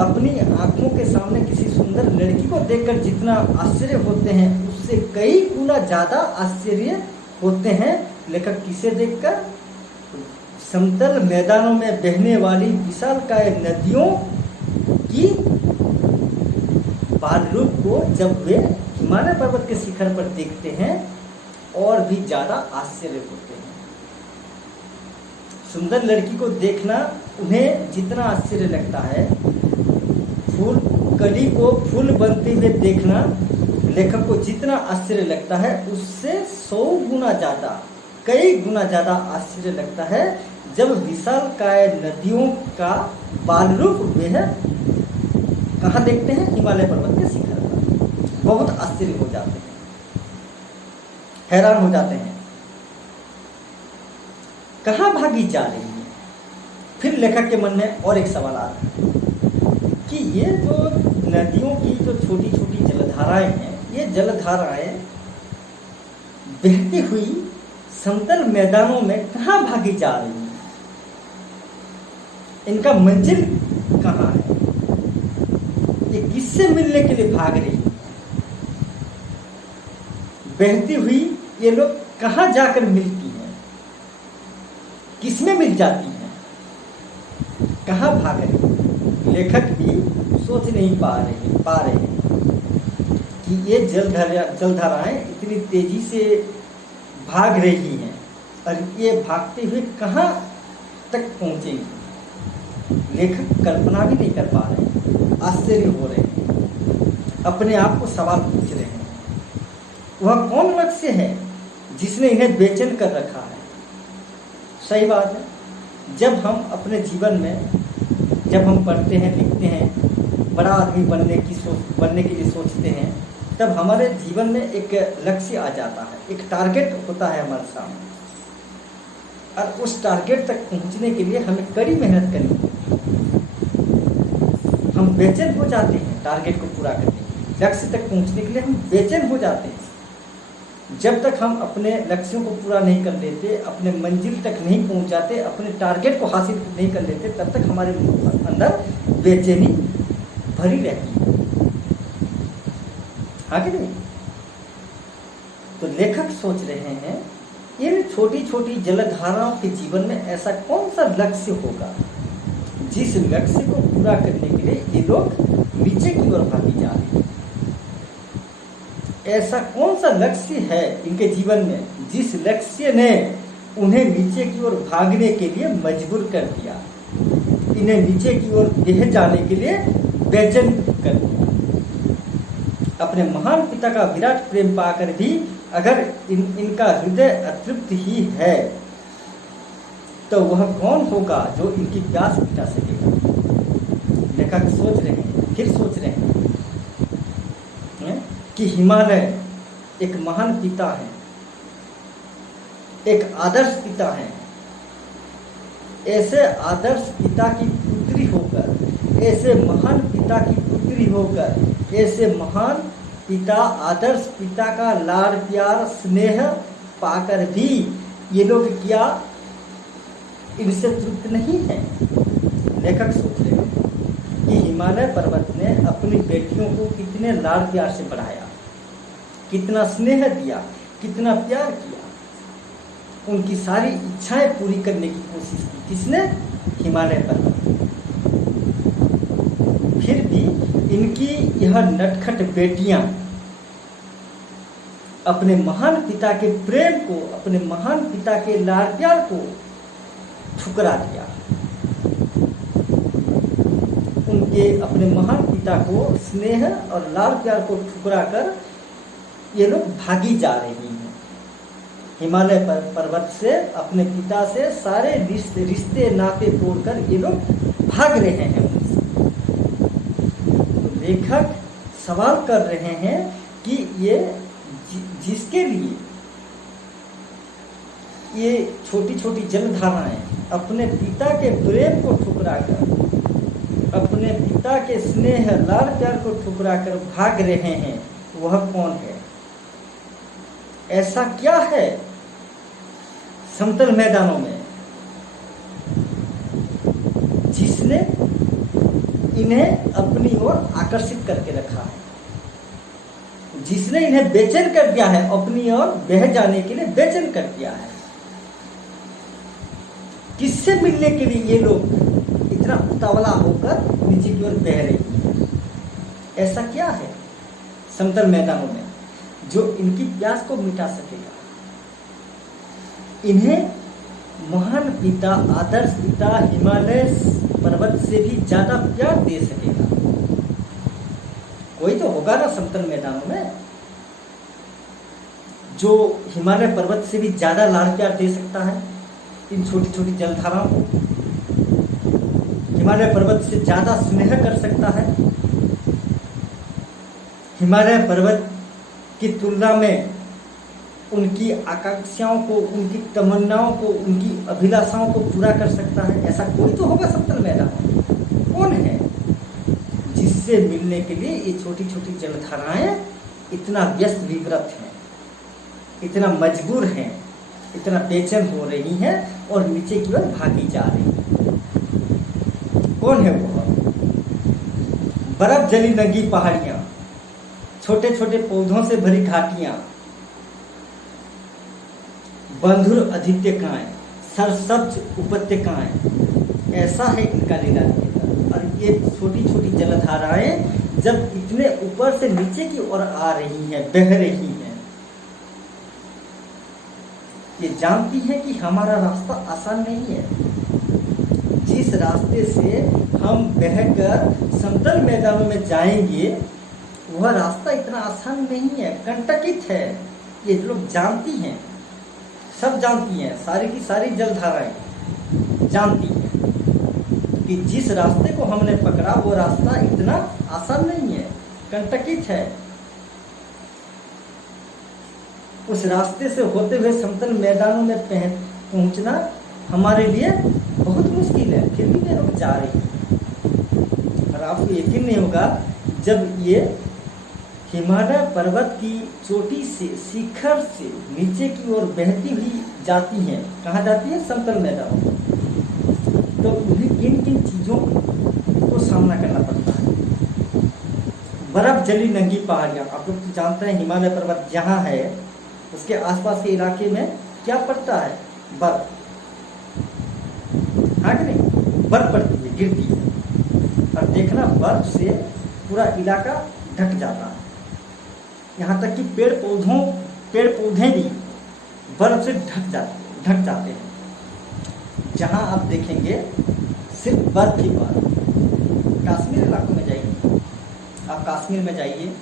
अपनी आंखों के सामने किसी सुंदर लड़की को देखकर जितना आश्चर्य होते हैं, उससे कई गुना ज्यादा आश्चर्य होते हैं लेखक किसे देखकर? समतल मैदानों में बहने वाली विशालकाय नदियों की बाल रूप को जब वे हिमालय पर्वत के शिखर पर देखते हैं, और भी ज्यादा आश्चर्य होते हैं। सुंदर लड़की को देखना उन्हें जितना आश्चर्य लगता है, कली को फूल बनते हुए देखना लेखक को जितना आश्चर्य लगता है, उससे 100 गुना ज्यादा, कई गुना ज्यादा आश्चर्य लगता है जब विशालकाय नदियों का बाल रूप वे कहाँ देखते हैं? हिमालय पर्वत के शिखर पर। बहुत आश्चर्य हो जाते हैं, हैरान हो जाते हैं, कहाँ भागी जा रही है। फिर लेखक के मन में और एक सवाल आता है कि ये जो नदियों की जो छोटी छोटी जलधाराएं हैं, ये जलधाराएं बहती हुई समतल मैदानों में कहाँ भागी जा रही हैं? इनका मंजिल कहाँ है? ये किससे मिलने के लिए भाग रही है? बहती हुई ये लोग कहाँ जाकर मिलती हैं? किसमें मिल जाती हैं? कहाँ भाग रही हैं? लेखक भी सोच नहीं पा रहे कि ये जलधाराएं इतनी तेजी से भाग रही हैं, और ये भागते हुए कहाँ तक पहुँचेंगी। लेखक कल्पना भी नहीं कर पा रहे, आश्चर्य हो रहे हैं, अपने आप को सवाल पूछ रहे हैं, वह कौन लक्ष्य है जिसने इन्हें बेचैन कर रखा है। सही बात है, जब हम अपने जीवन में, जब हम पढ़ते हैं, लिखते हैं, बड़ा आदमी बनने के लिए सोचते हैं, तब हमारे जीवन में एक लक्ष्य आ जाता है, एक टारगेट होता है हमारे सामने, और उस टारगेट तक पहुंचने के लिए हमें कड़ी मेहनत करनी होती है। हम बेचैन हो जाते हैं टारगेट को पूरा करने के लिए, लक्ष्य तक पहुंचने के लिए हम बेचैन हो जाते हैं। जब तक हम अपने लक्ष्यों को पूरा नहीं कर लेते, अपने मंजिल तक नहीं पहुंच जाते, अपने टारगेट को हासिल नहीं कर लेते, तब तक हमारे अंदर बेचैनी भरी रहती है, हाँ कि नहीं? तो लेखक सोच रहे हैं इन छोटी छोटी जलधाराओं के जीवन में ऐसा कौन सा लक्ष्य होगा जिस लक्ष्य को पूरा करने के लिए ये लोग नीचे की ओर भागी जा रहे हैं। ऐसा कौन सा लक्ष्य है इनके जीवन में जिस लक्ष्य ने उन्हें नीचे की ओर भागने के लिए मजबूर कर दिया, इन्हें नीचे की ओर बह जाने के लिए बेचैन कर दिया। अपने महान पिता का विराट प्रेम पाकर भी अगर इनका हृदय अतृप्त ही है तो वह कौन होगा जो इनकी प्यास मिटा सकेगा। लेखक सोच रहे हैं, फिर सोच रहे हैं कि हिमालय एक महान पिता है, एक आदर्श पिता है। ऐसे आदर्श पिता की पुत्री होकर, ऐसे महान पिता की पुत्री होकर, ऐसे महान पिता, आदर्श पिता का लाड़ प्यार स्नेह पाकर भी ये लोग क्या इनसे तृप्त नहीं है। लेखक सोच रहे हैं कि हिमालय पर्वत ने अपनी बेटियों को कितने लाड़ प्यार से बढ़ाया, कितना स्नेह दिया, कितना प्यार किया, उनकी सारी इच्छाएं पूरी करने की कोशिश की। किसने? हिमालय पर्वत। फिर भी इनकी यह नटखट बेटियां अपने महान पिता के प्रेम को, अपने महान पिता के लाड़ प्यार को ठुकरा दिया। उनके अपने महान पिता को स्नेह और लाड़ प्यार को ठुकरा कर ये लोग भागी जा रही हैं। हिमालय पर्वत से, अपने पिता से सारे रिश्ते नाते तोड़कर ये लोग भाग रहे हैं। तो लेखक सवाल कर रहे हैं कि ये जिसके लिए ये छोटी छोटी जलधाराएं अपने पिता के प्रेम को ठुकरा कर, अपने पिता के स्नेह लाड़ प्यार को ठुकरा कर भाग रहे हैं, वह कौन है? ऐसा क्या है समतल मैदानों में जिसने इन्हें अपनी ओर आकर्षित करके रखा है, जिसने इन्हें बेचैन कर दिया है, अपनी ओर बह जाने के लिए बेचैन कर दिया है। किससे मिलने के लिए ये लोग इतना उतावला होकर नीचे की ओर बह रही है? ऐसा क्या है समतल मैदानों में जो इनकी प्यास को मिटा सकेगा, इन्हें महान पिता, आदर्श पिता हिमालय पर्वत से भी ज्यादा प्यार दे सकेगा? कोई तो होगा ना समतल मैदानों में जो हिमालय पर्वत से भी ज्यादा लाड़ प्यार दे सकता है इन छोटी छोटी जलधाराओं को, हिमालय पर्वत से ज्यादा स्नेह कर सकता है। हिमालय पर्वत की तुलना में उनकी आकांक्षाओं को, उनकी तमन्नाओं को, उनकी अभिलाषाओं को पूरा कर सकता है। ऐसा कोई तो होगा समतल मैदान में। कौन है जिससे मिलने के लिए ये छोटी छोटी जलधाराएं इतना व्यस्त विव्रत हैं, इतना मजबूर हैं, इतना बेचैन हो रही हैं और नीचे की ओर भागी जा रही हैं? कौन है वो? बर्फ जली नंगी पहाड़ियां, छोटे छोटे पौधों से भरी घाटियां, बंधुर अधित्यकाएं, सरसब्ज उपत्यकाएं, ऐसा है इनका लीला निकेतन। और ये छोटी छोटी जलधाराएं जब इतने ऊपर से नीचे की ओर आ रही हैं, बह रही हैं, ये जानती है कि हमारा रास्ता आसान नहीं है। जिस रास्ते से हम बहकर समतल मैदानों में जाएंगे वह रास्ता इतना आसान नहीं है, कंटकित है। ये लोग जानती हैं, सब जानती हैं, सारी की सारी जलधाराएं जानती हैं कि जिस रास्ते को हमने पकड़ा वो रास्ता इतना आसान नहीं है, कंटकित है। उस रास्ते से होते हुए समतल मैदानों में पहुंचना हमारे लिए बहुत मुश्किल है, फिर भी वे लोग जा रहे हैं। और आपको यकीन नहीं होगा जब ये हिमालय पर्वत की चोटी से, शिखर से नीचे की ओर बहती हुई जाती हैं। कहाँ जाती है? समतल मैदानों में। तो उन्हें किन किन चीज़ों को सामना करना पड़ता है? बर्फ जली नंगी पहाड़ियाँ, आप लोग तो जानते हैं हिमालय पर्वत जहाँ है उसके आसपास के इलाके में क्या पड़ता है? बर्फ, हाँ कि नहीं? बर्फ पड़ती है, गिरती है, और देखना बर्फ से पूरा इलाका ढक जाता है। यहाँ तक कि पेड़ पौधे भी बर्फ से ढक जाते हैं। जहाँ आप देखेंगे सिर्फ बर्फ ही बर्फ। कश्मीर इलाकों में जाइए, आप कश्मीर में जाइए,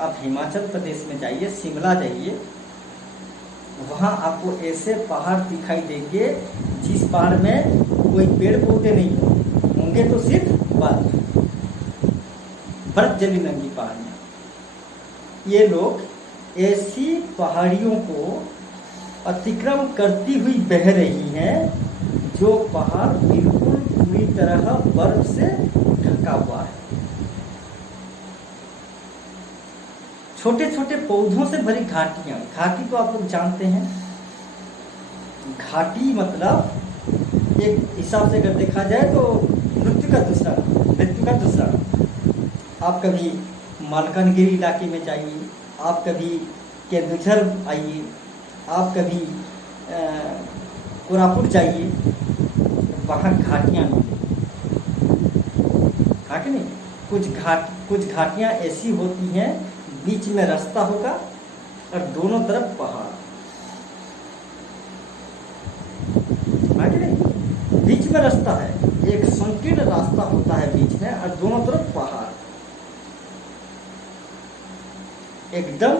आप हिमाचल प्रदेश में जाइए, शिमला जाइए, वहाँ आपको ऐसे पहाड़ दिखाई देंगे जिस पहाड़ में कोई पेड़ पौधे नहीं होंगे, तो सिर्फ बर्फ जली नंगी पहाड़ियाँ। ये लोग ऐसी पहाड़ियों को अतिक्रम करती हुई बह रही हैं जो पहाड़ बिल्कुल पूरी तरह बर्फ से ढका हुआ है। छोटे छोटे पौधों से भरी घाटियां। घाटी तो आप लोग जानते हैं, घाटी मतलब एक हिसाब से अगर देखा जाए तो मृत्यु का दूसरा। आप कभी मालकानगिरी इलाके में जाइए, आप कभी केंदुझर आइए, आप कभी कोरापुट जाइए, वहाँ घाटियाँ मिलेंगी, हाँ कि नहीं। कुछ घाटियाँ ऐसी होती हैं बीच में रास्ता होगा और दोनों तरफ पहाड़, हाँ कि नहीं। बीच में रास्ता है, एक संकीर्ण रास्ता होता है बीच में, और दोनों तरफ पहाड़, एकदम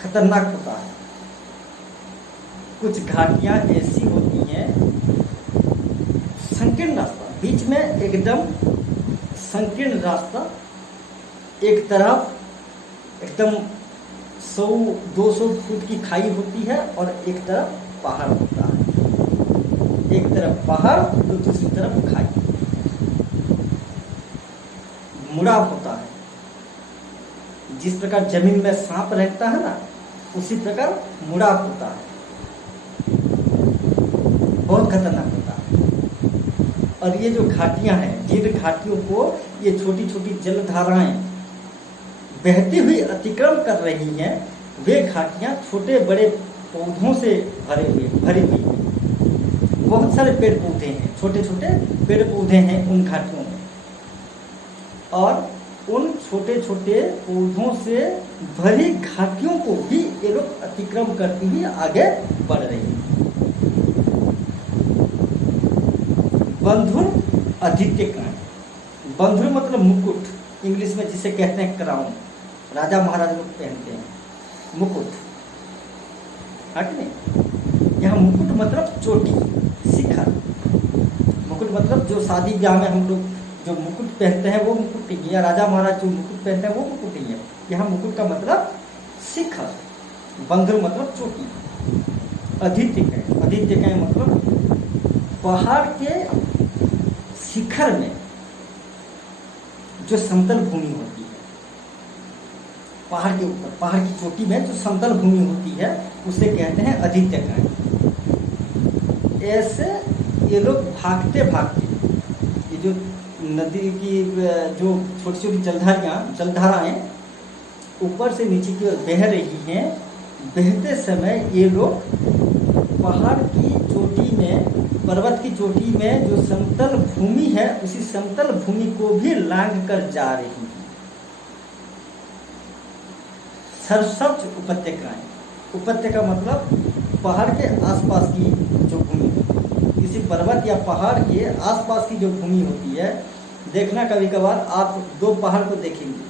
खतरनाक होता है। कुछ घाटियां ऐसी होती हैं संकीर्ण रास्ता, बीच में एकदम संकीर्ण रास्ता, एक तरफ एकदम 100-200 फुट की खाई होती है और एक तरफ पहाड़ होता है। एक तरफ पहाड़ तो दूसरी तरफ खाई, मुड़ाव होता है। जिस प्रकार जमीन में सांप रहता है ना, उसी प्रकार मुड़ाव होता है, बहुत खतरनाक होता है। और ये जो घाटियां हैं, जिन घाटियों को ये छोटी छोटी जलधाराएं बहती हुई अतिक्रम कर रही हैं, वे घाटियां छोटे बड़े पौधों से भरी हुई हैं। बहुत सारे पेड़ पौधे हैं, छोटे छोटे पेड़ पौधे हैं उन घाटियों में, और उन छोटे छोटे पौधों से भरी घाटियों को भी ये लोग अतिक्रम करती हुई आगे बढ़ रही है। बंधुर आदित्यकाय। बंधुर मतलब मुकुट, इंग्लिश में जिसे कहते हैं क्राउन, राजा महाराजा लोग पहनते हैं मुकुट, हाँ कि नहीं। यहाँ मुकुट मतलब चोटी, शिखर। मुकुट मतलब जो शादी ब्याह में हम लोग जो मुकुट पहनते हैं वो मुकुट नहीं है, या राजा महाराज जो मुकुट पहनते हैं वो मुकुट नहीं है। यहाँ मुकुट का मतलब शिखर, बंधुर मतलब चोटी। आदित्यकाय मतलब पहाड़ के शिखर में जो समतल भूमि होती है, पहाड़ के ऊपर, पहाड़ की चोटी में जो समतल भूमि होती है, उसे कहते हैं आदित्यकाय। ऐसे ये लोग भागते भागते, ये जो नदी की जो छोटी छोटी जलधाराएं ऊपर से नीचे की ओर बह रही हैं, बहते समय ये लोग पहाड़ की चोटी में, पर्वत की चोटी में जो समतल भूमि है, उसी समतल भूमि को भी लांघ कर जा रही है। सरसब्ज उपत्यकाएं। उपत्यका मतलब पहाड़ के आसपास की जो भूमि, किसी पर्वत या पहाड़ के आसपास की जो भूमि होती है। देखना कभी कभार आप दो पहाड़ को देखेंगे,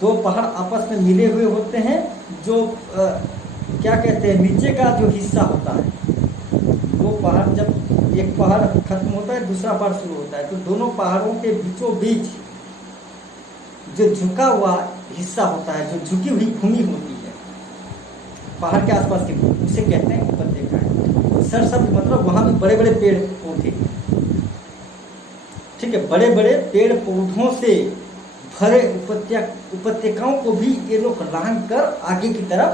दो पहाड़ आपस में मिले हुए होते हैं, जो क्या कहते हैं, नीचे का जो हिस्सा होता है, दो पहाड़, जब एक पहाड़ खत्म होता है दूसरा पहाड़ शुरू होता है, तो दोनों पहाड़ों के बीचों बीच जो झुका हुआ हिस्सा होता है, जो झुकी हुई भूमि होती है पहाड़ के आसपास की भूमि, उसे कहते हैं उपत्यकाएं। सरसब्ज मतलब वहां भी बड़े बड़े पेड़ पौधे, ठीक है, बड़े बड़े पेड़ पौधों से भरे उपत्यकाओं को भी ये लोग लांघ कर आगे की तरफ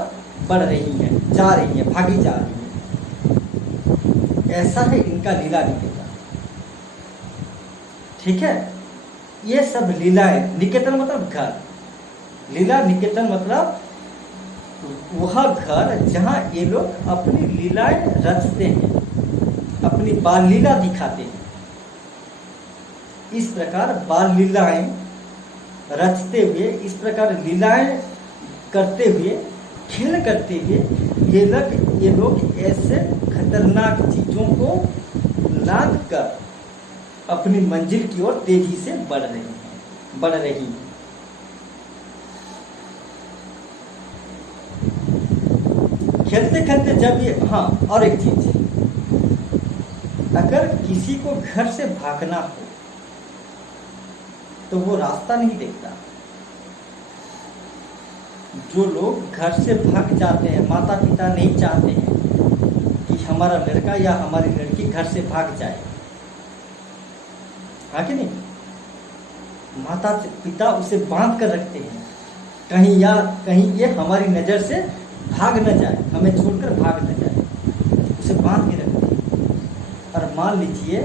बढ़ रही हैं, जा रही हैं, भागी जा रही हैं। ऐसा है इनका लीला निकेतन, ठीक है। ये सब लीलाएं, निकेतन मतलब घर, लीला निकेतन मतलब वह घर जहां ये लोग अपनी लीलाएं रचते हैं, अपनी बाल लीला दिखाते हैं। इस प्रकार बाल लीलाएं रचते हुए, इस प्रकार लीलाएं करते हुए, खेल करते हुए ये लोग ऐसे खतरनाक चीजों को लाद कर अपनी मंजिल की ओर तेजी से बढ़ रही हैं। खेलते खेलते जब ये, हाँ और एक चीज, अगर किसी को घर से भागना हो तो वो रास्ता नहीं देखता। जो लोग घर से भाग जाते हैं, माता पिता नहीं चाहते हैं कि हमारा लड़का या हमारी लड़की घर से भाग जाए, हाँ कि नहीं? माता पिता उसे बांध कर रखते हैं, कहीं ये हमारी नजर से भाग न जाए, हमें छोड़कर भाग न जाए, उसे बांध के रखते हैं। और मान लीजिए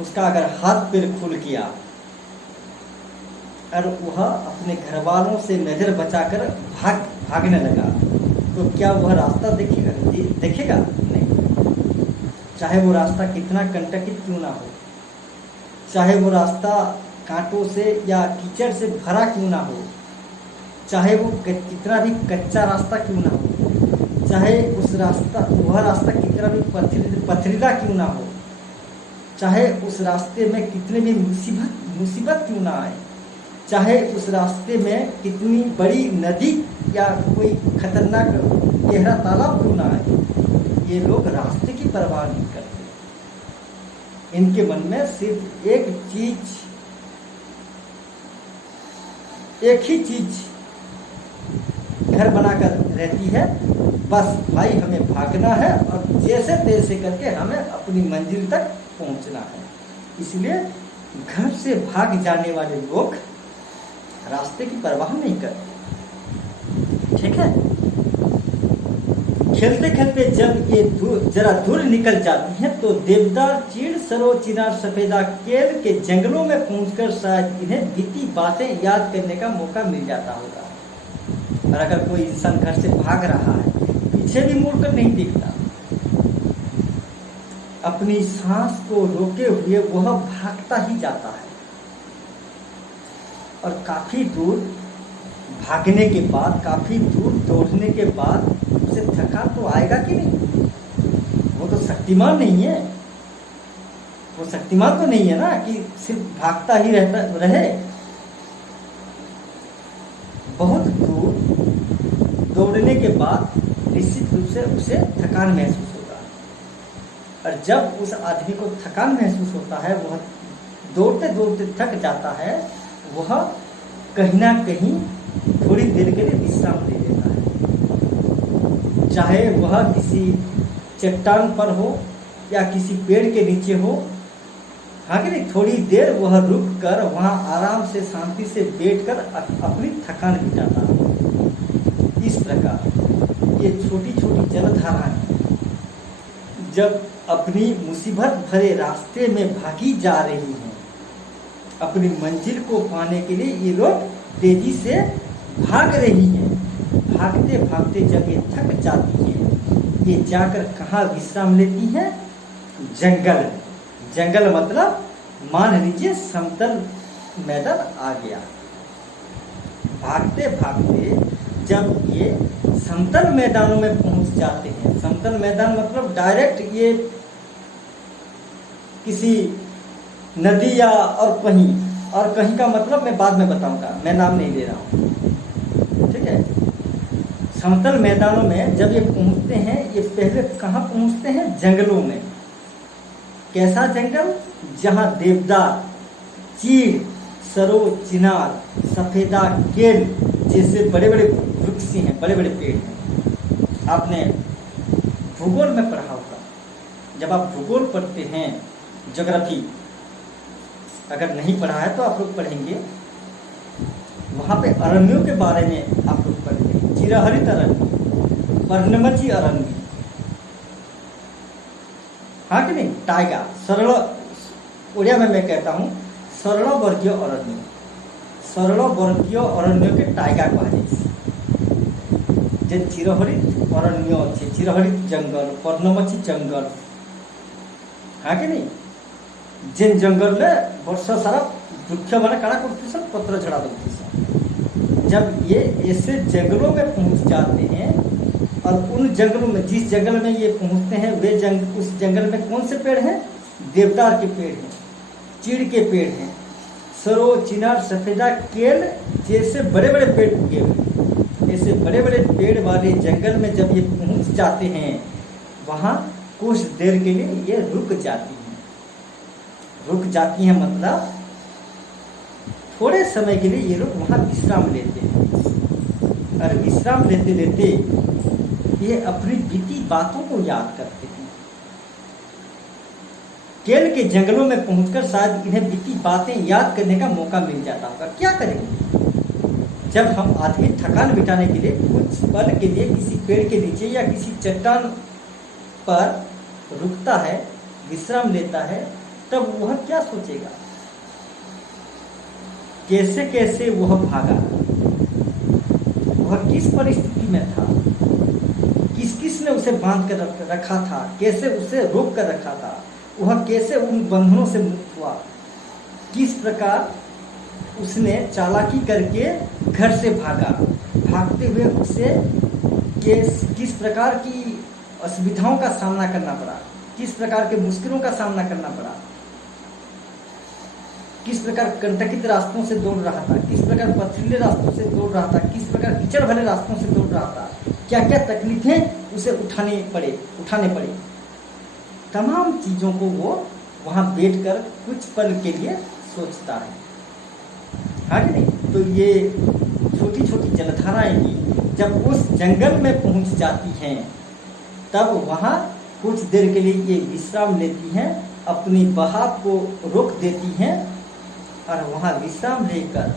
उसका अगर हाथ पैर खुल गया और वह अपने घर वालों से नजर बचाकर भागने लगा, तो क्या वह रास्ता देखेगा? नहीं। चाहे वो रास्ता कितना कंटकित क्यों ना हो, चाहे वो रास्ता कांटों से या कीचड़ से भरा क्यों ना हो, चाहे वो कितना भी कच्चा रास्ता क्यों ना हो, चाहे वह रास्ता कितना भी पथरीला क्यों ना हो, चाहे उस रास्ते में कितने भी मुसीबत क्यों ना आए, चाहे उस रास्ते में कितनी बड़ी नदी या कोई खतरनाक गहरा तालाब क्यों ना आए, ये लोग रास्ते की परवाह नहीं करते। इनके मन में सिर्फ एक ही चीज घर बनाकर रहती है, बस भाई हमें भागना है और जैसे तैसे करके हमें अपनी मंजिल तक पहुंचना है। इसलिए घर से भाग जाने वाले लोग रास्ते की परवाह नहीं करते। ठीक है। खेलते खेलते जब ये जरा दूर निकल जाती हैं तो देवदार, चीड़, सरो, चिनार, सफेदा केल के जंगलों में पहुंचकर शायद इन्हें बीती बातें याद करने का मौका मिल जाता होगा। और अगर कोई इंसान घर से भाग रहा है, पीछे भी मुड़कर नहीं देखता, अपनी सांस को रोके हुए वह भागता ही जाता है। और काफी दूर भागने के बाद, काफी दूर दौड़ने के बाद उसे थकान तो आएगा कि नहीं? वो तो शक्तिमान नहीं है, वो शक्तिमान तो नहीं है ना कि सिर्फ भागता ही रहे। बहुत दूर दौड़ने के बाद निश्चित रूप से उसे थकान महसूस होगा। और जब उस आदमी को थकान महसूस होता है, वह दौड़ते दौड़ते थक जाता है, वह कहीं ना कहीं थोड़ी देर के लिए विश्राम ले लेता है। चाहे वह किसी चट्टान पर हो या किसी पेड़ के नीचे हो, हाँ कि नहीं, थोड़ी देर वह रुक कर वहाँ आराम से शांति से बैठकर अपनी थकान मिटाता है। इस प्रकार ये छोटी छोटी जलधाराएं जब अपनी मुसीबत भरे रास्ते में भागी जा रही हैं, अपनी मंजिल को पाने के लिए ये लोग तेजी से भाग रही हैं। भागते भागते जब ये थक जाती हैं, ये जाकर कहाँ विश्राम लेती हैं? जंगल। जंगल मतलब मान लीजिए समतल मैदान आ गया। भागते भागते जब ये समतल मैदानों में पहुंच जाते हैं, समतल मैदान मतलब डायरेक्ट ये किसी नदी या और कहीं का मतलब मैं बाद में बताऊंगा, मैं नाम नहीं ले रहा हूँ। ठीक है। समतल मैदानों में जब ये पहुंचते हैं, ये पहले कहाँ पहुंचते हैं? जंगलों में। कैसा जंगल? जहाँ देवदार, चीड़, सरो, चिनार, सफेदा केल जैसे बड़े बड़े वृक्ष हैं, बड़े बड़े पेड़ हैं। आपने भूगोल में पढ़ा होगा। जब आप भूगोल पढ़ते हैं, ज्योग्राफी अगर नहीं पढ़ा है तो आप लोग पढ़ेंगे, वहाँ पे अरण्यों के बारे में आप लोग पढ़ेंगे। चिरहरित अरण्य, पर्णमोची अरण्य, हाँ कि नहीं, टाइगा, सरल उड़िया में मैं कहता हूँ सरलवर्गीय अरण्य, सरलवर्गीय अरण्यों के टाइगा कहा चिरहरित अरण्य, चिरहरित जंगल, पर्णमोची जंगल, हाँ कि नहीं। जिन जंगल में वर्ष सारा वृक्ष मैंने कड़ा करती सन, पत्र झड़ा देती सन। जब ये ऐसे जंगलों में पहुंच जाते हैं और उन जंगलों में, जिस जंगल में ये पहुंचते हैं वे उस जंगल में कौन से पेड़ हैं? देवदार के पेड़ हैं, चीड़ के पेड़ हैं, सरो, चिनार, सफेदा, केल जैसे बड़े बड़े पेड़ उगे हुए। ऐसे बड़े बड़े पेड़ वाले जंगल में जब ये पहुंच जाते हैं, वहाँ कुछ देर के लिए ये रुक जाती हैं। रुक जाती हैं मतलब थोड़े समय के लिए ये लोग वहाँ विश्राम लेते हैं। और विश्राम लेते लेते ये अपनी बीती बातों को याद करते हैं। केल के जंगलों में पहुंचकर शायद इन्हें बीती बातें याद करने का मौका मिल जाता होगा। क्या करेंगे जब हम आदमी थकान मिटाने के लिए कुछ पल के लिए किसी पेड़ के नीचे या किसी चट्टान पर रुकता है, विश्राम लेता है, तब वह क्या सोचेगा? कैसे कैसे वह भागा, वह किस परिस्थिति में था, किस किस ने उसे बांध कर रखा था, कैसे उसे रोक कर रखा था, वह कैसे उन बंधनों से मुक्त हुआ, किस प्रकार उसने चालाकी करके घर से भागा, भागते हुए उसे किस प्रकार की असुविधाओं का सामना करना पड़ा, किस प्रकार के मुश्किलों का सामना करना पड़ा, किस प्रकार कंटकित रास्तों से दौड़ रहा था, किस प्रकार पथरीले रास्तों से दौड़ रहा था, किस प्रकार कीचड़ भरे रास्तों से दौड़ रहा था, क्या क्या तकलीफें उसे उठाने पड़े। तमाम चीज़ों को वो वहाँ बैठकर कुछ पल के लिए सोचता है। हाँ कि नहीं। तो ये छोटी छोटी जलधाराएं भी जब उस जंगल में पहुँच जाती हैं, तब वहाँ कुछ देर के लिए ये विश्राम लेती हैं, अपनी बहाव को रोक देती हैं और वहाँ विश्राम लेकर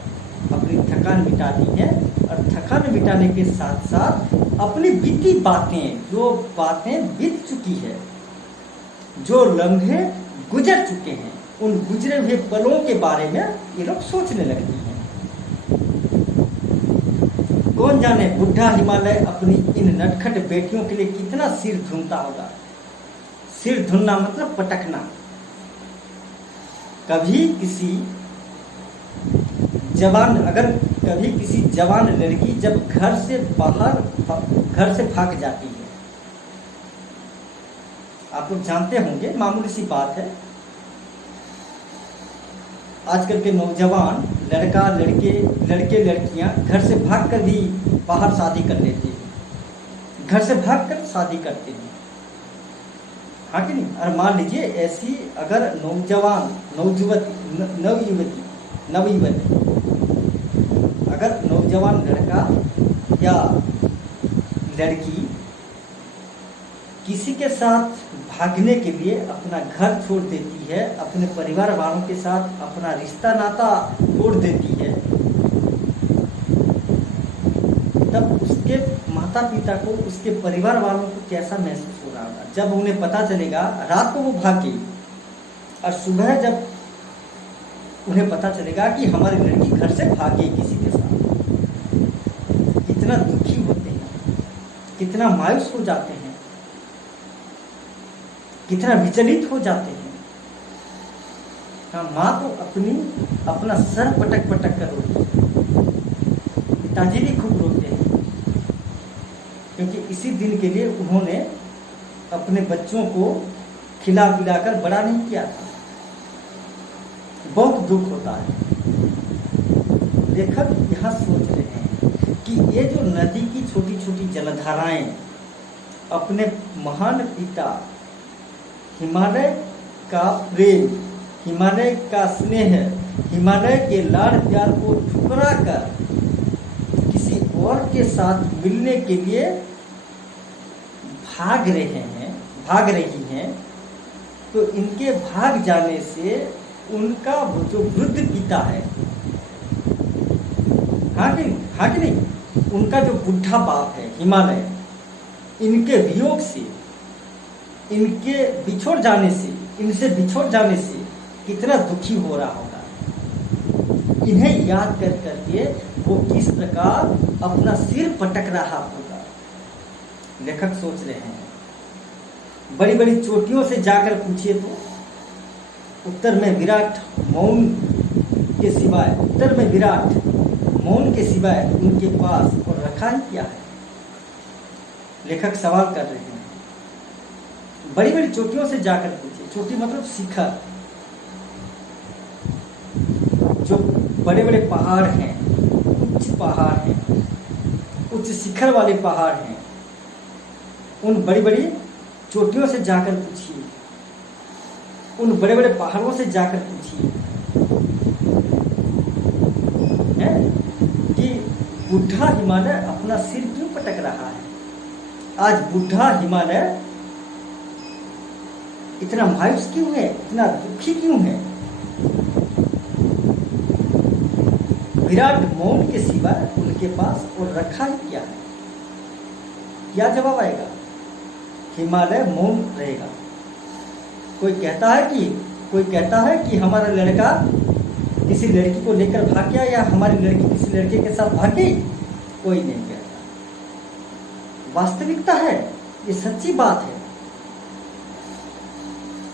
अपनी थकान मिटाती हैं। और थकान मिटाने के साथ साथ अपनी बीती बातें, जो बातें बीत चुकी है, जो लम्हे गुजर चुके हैं, उन गुजरे हुए पलों के बारे में ये लोग सोचने लगती हैं। कौन जाने बुढ़ा हिमालय अपनी इन नटखट बेटियों के लिए कितना सिर धुनता होगा। सिर धुनना मतलब पटकना। कभी किसी जवान लड़की जब घर से भाग जाती है, आप लोग जानते होंगे, मामूली सी बात है, आजकल के नौजवान लड़के लड़कियां घर से भागकर भी बाहर शादी कर लेते हैं, घर से भागकर शादी करते हैं। हाँ कि नहीं। और मान लीजिए ऐसी अगर नवयुवती अगर नौजवान लड़का या लड़की किसी के साथ भागने के लिए अपना घर छोड़ देती है, अपने परिवार वालों के साथ अपना रिश्ता नाता तोड़ देती है, तब उसके माता पिता को, उसके परिवार वालों को कैसा महसूस हो रहा होगा जब उन्हें पता चलेगा। रात को वो भागी और सुबह जब उन्हें पता चलेगा कि हमारी लड़की घर से भागी किसी के साथ, कितना दुखी होते हैं, कितना मायूस हो जाते हैं, कितना विचलित हो जाते हैं। हाँ, माँ तो अपना सर पटक कर रोती है, पिताजी भी खूब रोते हैं, क्योंकि इसी दिन के लिए उन्होंने अपने बच्चों को खिला पिलाकर बड़ा नहीं किया था। बहुत दुख होता है। लेखक यहाँ सोच रहे हैं कि ये जो नदी की छोटी छोटी जलधाराएं अपने महान पिता हिमालय का प्रेम, हिमालय का स्नेह, हिमालय के लाड़ प्यार को ठुकरा कर किसी और के साथ मिलने के लिए भाग रही हैं, तो इनके भाग जाने से उनका जो वृद्ध पिता है, हाँ कि नहीं, उनका जो बुढ़ा बाप है हिमालय, इनके वियोग से, इनसे बिछोड़ जाने से कितना दुखी हो रहा होगा। इन्हें याद कर करके वो किस प्रकार अपना सिर पटक रहा होगा। लेखक सोच रहे हैं। बड़ी बड़ी चोटियों से जाकर पूछिए तो उत्तर में विराट मौन के सिवाय, उत्तर में विराट मौन के सिवाय उनके पास और रखा ही क्या है। लेखक सवाल कर रहे हैं, बड़ी बड़ी चोटियों से जाकर पूछिए। चोटी मतलब शिखर, जो बड़े बड़े पहाड़ हैं, उच्च पहाड़ हैं, उच्च शिखर वाले पहाड़ हैं, उन बड़ी बड़ी चोटियों से जाकर पूछिए, उन बड़े बड़े पहाड़ों से जाकर पूछिए कि बुढ़ा हिमालय अपना सिर क्यों पटक रहा है। आज बुढ़ा हिमालय इतना मायूस क्यों है, इतना दुखी क्यों है। विराट मौन के सिवा उनके पास और रखा ही क्या है। क्या जवाब आएगा? हिमालय मौन रहेगा। कोई कहता है कि हमारा लड़का किसी लड़की को लेकर भाग गया या हमारी लड़की किसी लड़के के साथ भाग गई, कोई नहीं कहता। वास्तविकता है, ये सच्ची बात है,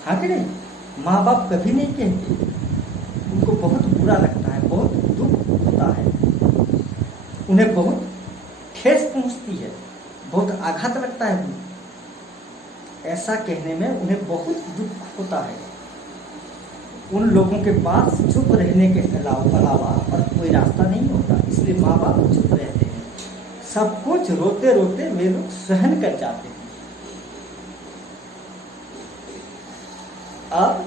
हाँ कि नहीं। माँ बाप कभी नहीं कहते, उनको बहुत बुरा लगता है, बहुत दुख होता है, उन्हें बहुत ठेस पहुंचती है, बहुत आघात लगता है उन्हें। ऐसा कहने में उन्हें बहुत दुख होता है। उन लोगों के पास चुप रहने के अलावा और कोई रास्ता नहीं होता, इसलिए माँ बाप चुप रहते हैं। सब कुछ रोते रोते वे लोग सहन कर जाते हैं। अब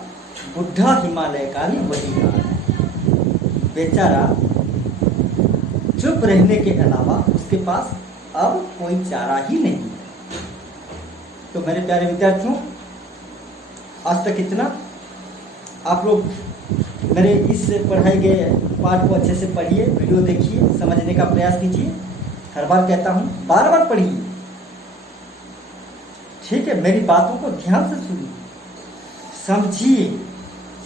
बुढ़ा हिमालय का भी वही हाल है। बेचारा चुप रहने के अलावा उसके पास अब कोई चारा ही नहीं है। तो मेरे प्यारे विद्यार्थियों, आज तक इतना। आप लोग मेरे इस पढ़ाए गए पाठ को अच्छे से पढ़िए, वीडियो देखिए, समझने का प्रयास कीजिए। हर बार कहता हूँ, बार बार पढ़िए, ठीक है। मेरी बातों को ध्यान से सुनिए, समझिए।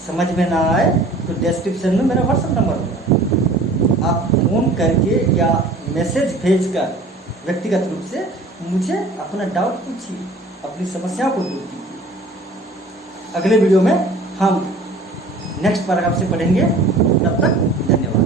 समझ में ना आए तो डिस्क्रिप्शन में मेरा व्हाट्सएप नंबर होगा, आप फोन करके या मैसेज भेजकर व्यक्तिगत रूप से मुझे अपना डाउट पूछिए, अपनी समस्याओं को दूर कीजिए। अगले वीडियो में हम नेक्स्ट पैराग्राफ से पढ़ेंगे। तब तक धन्यवाद।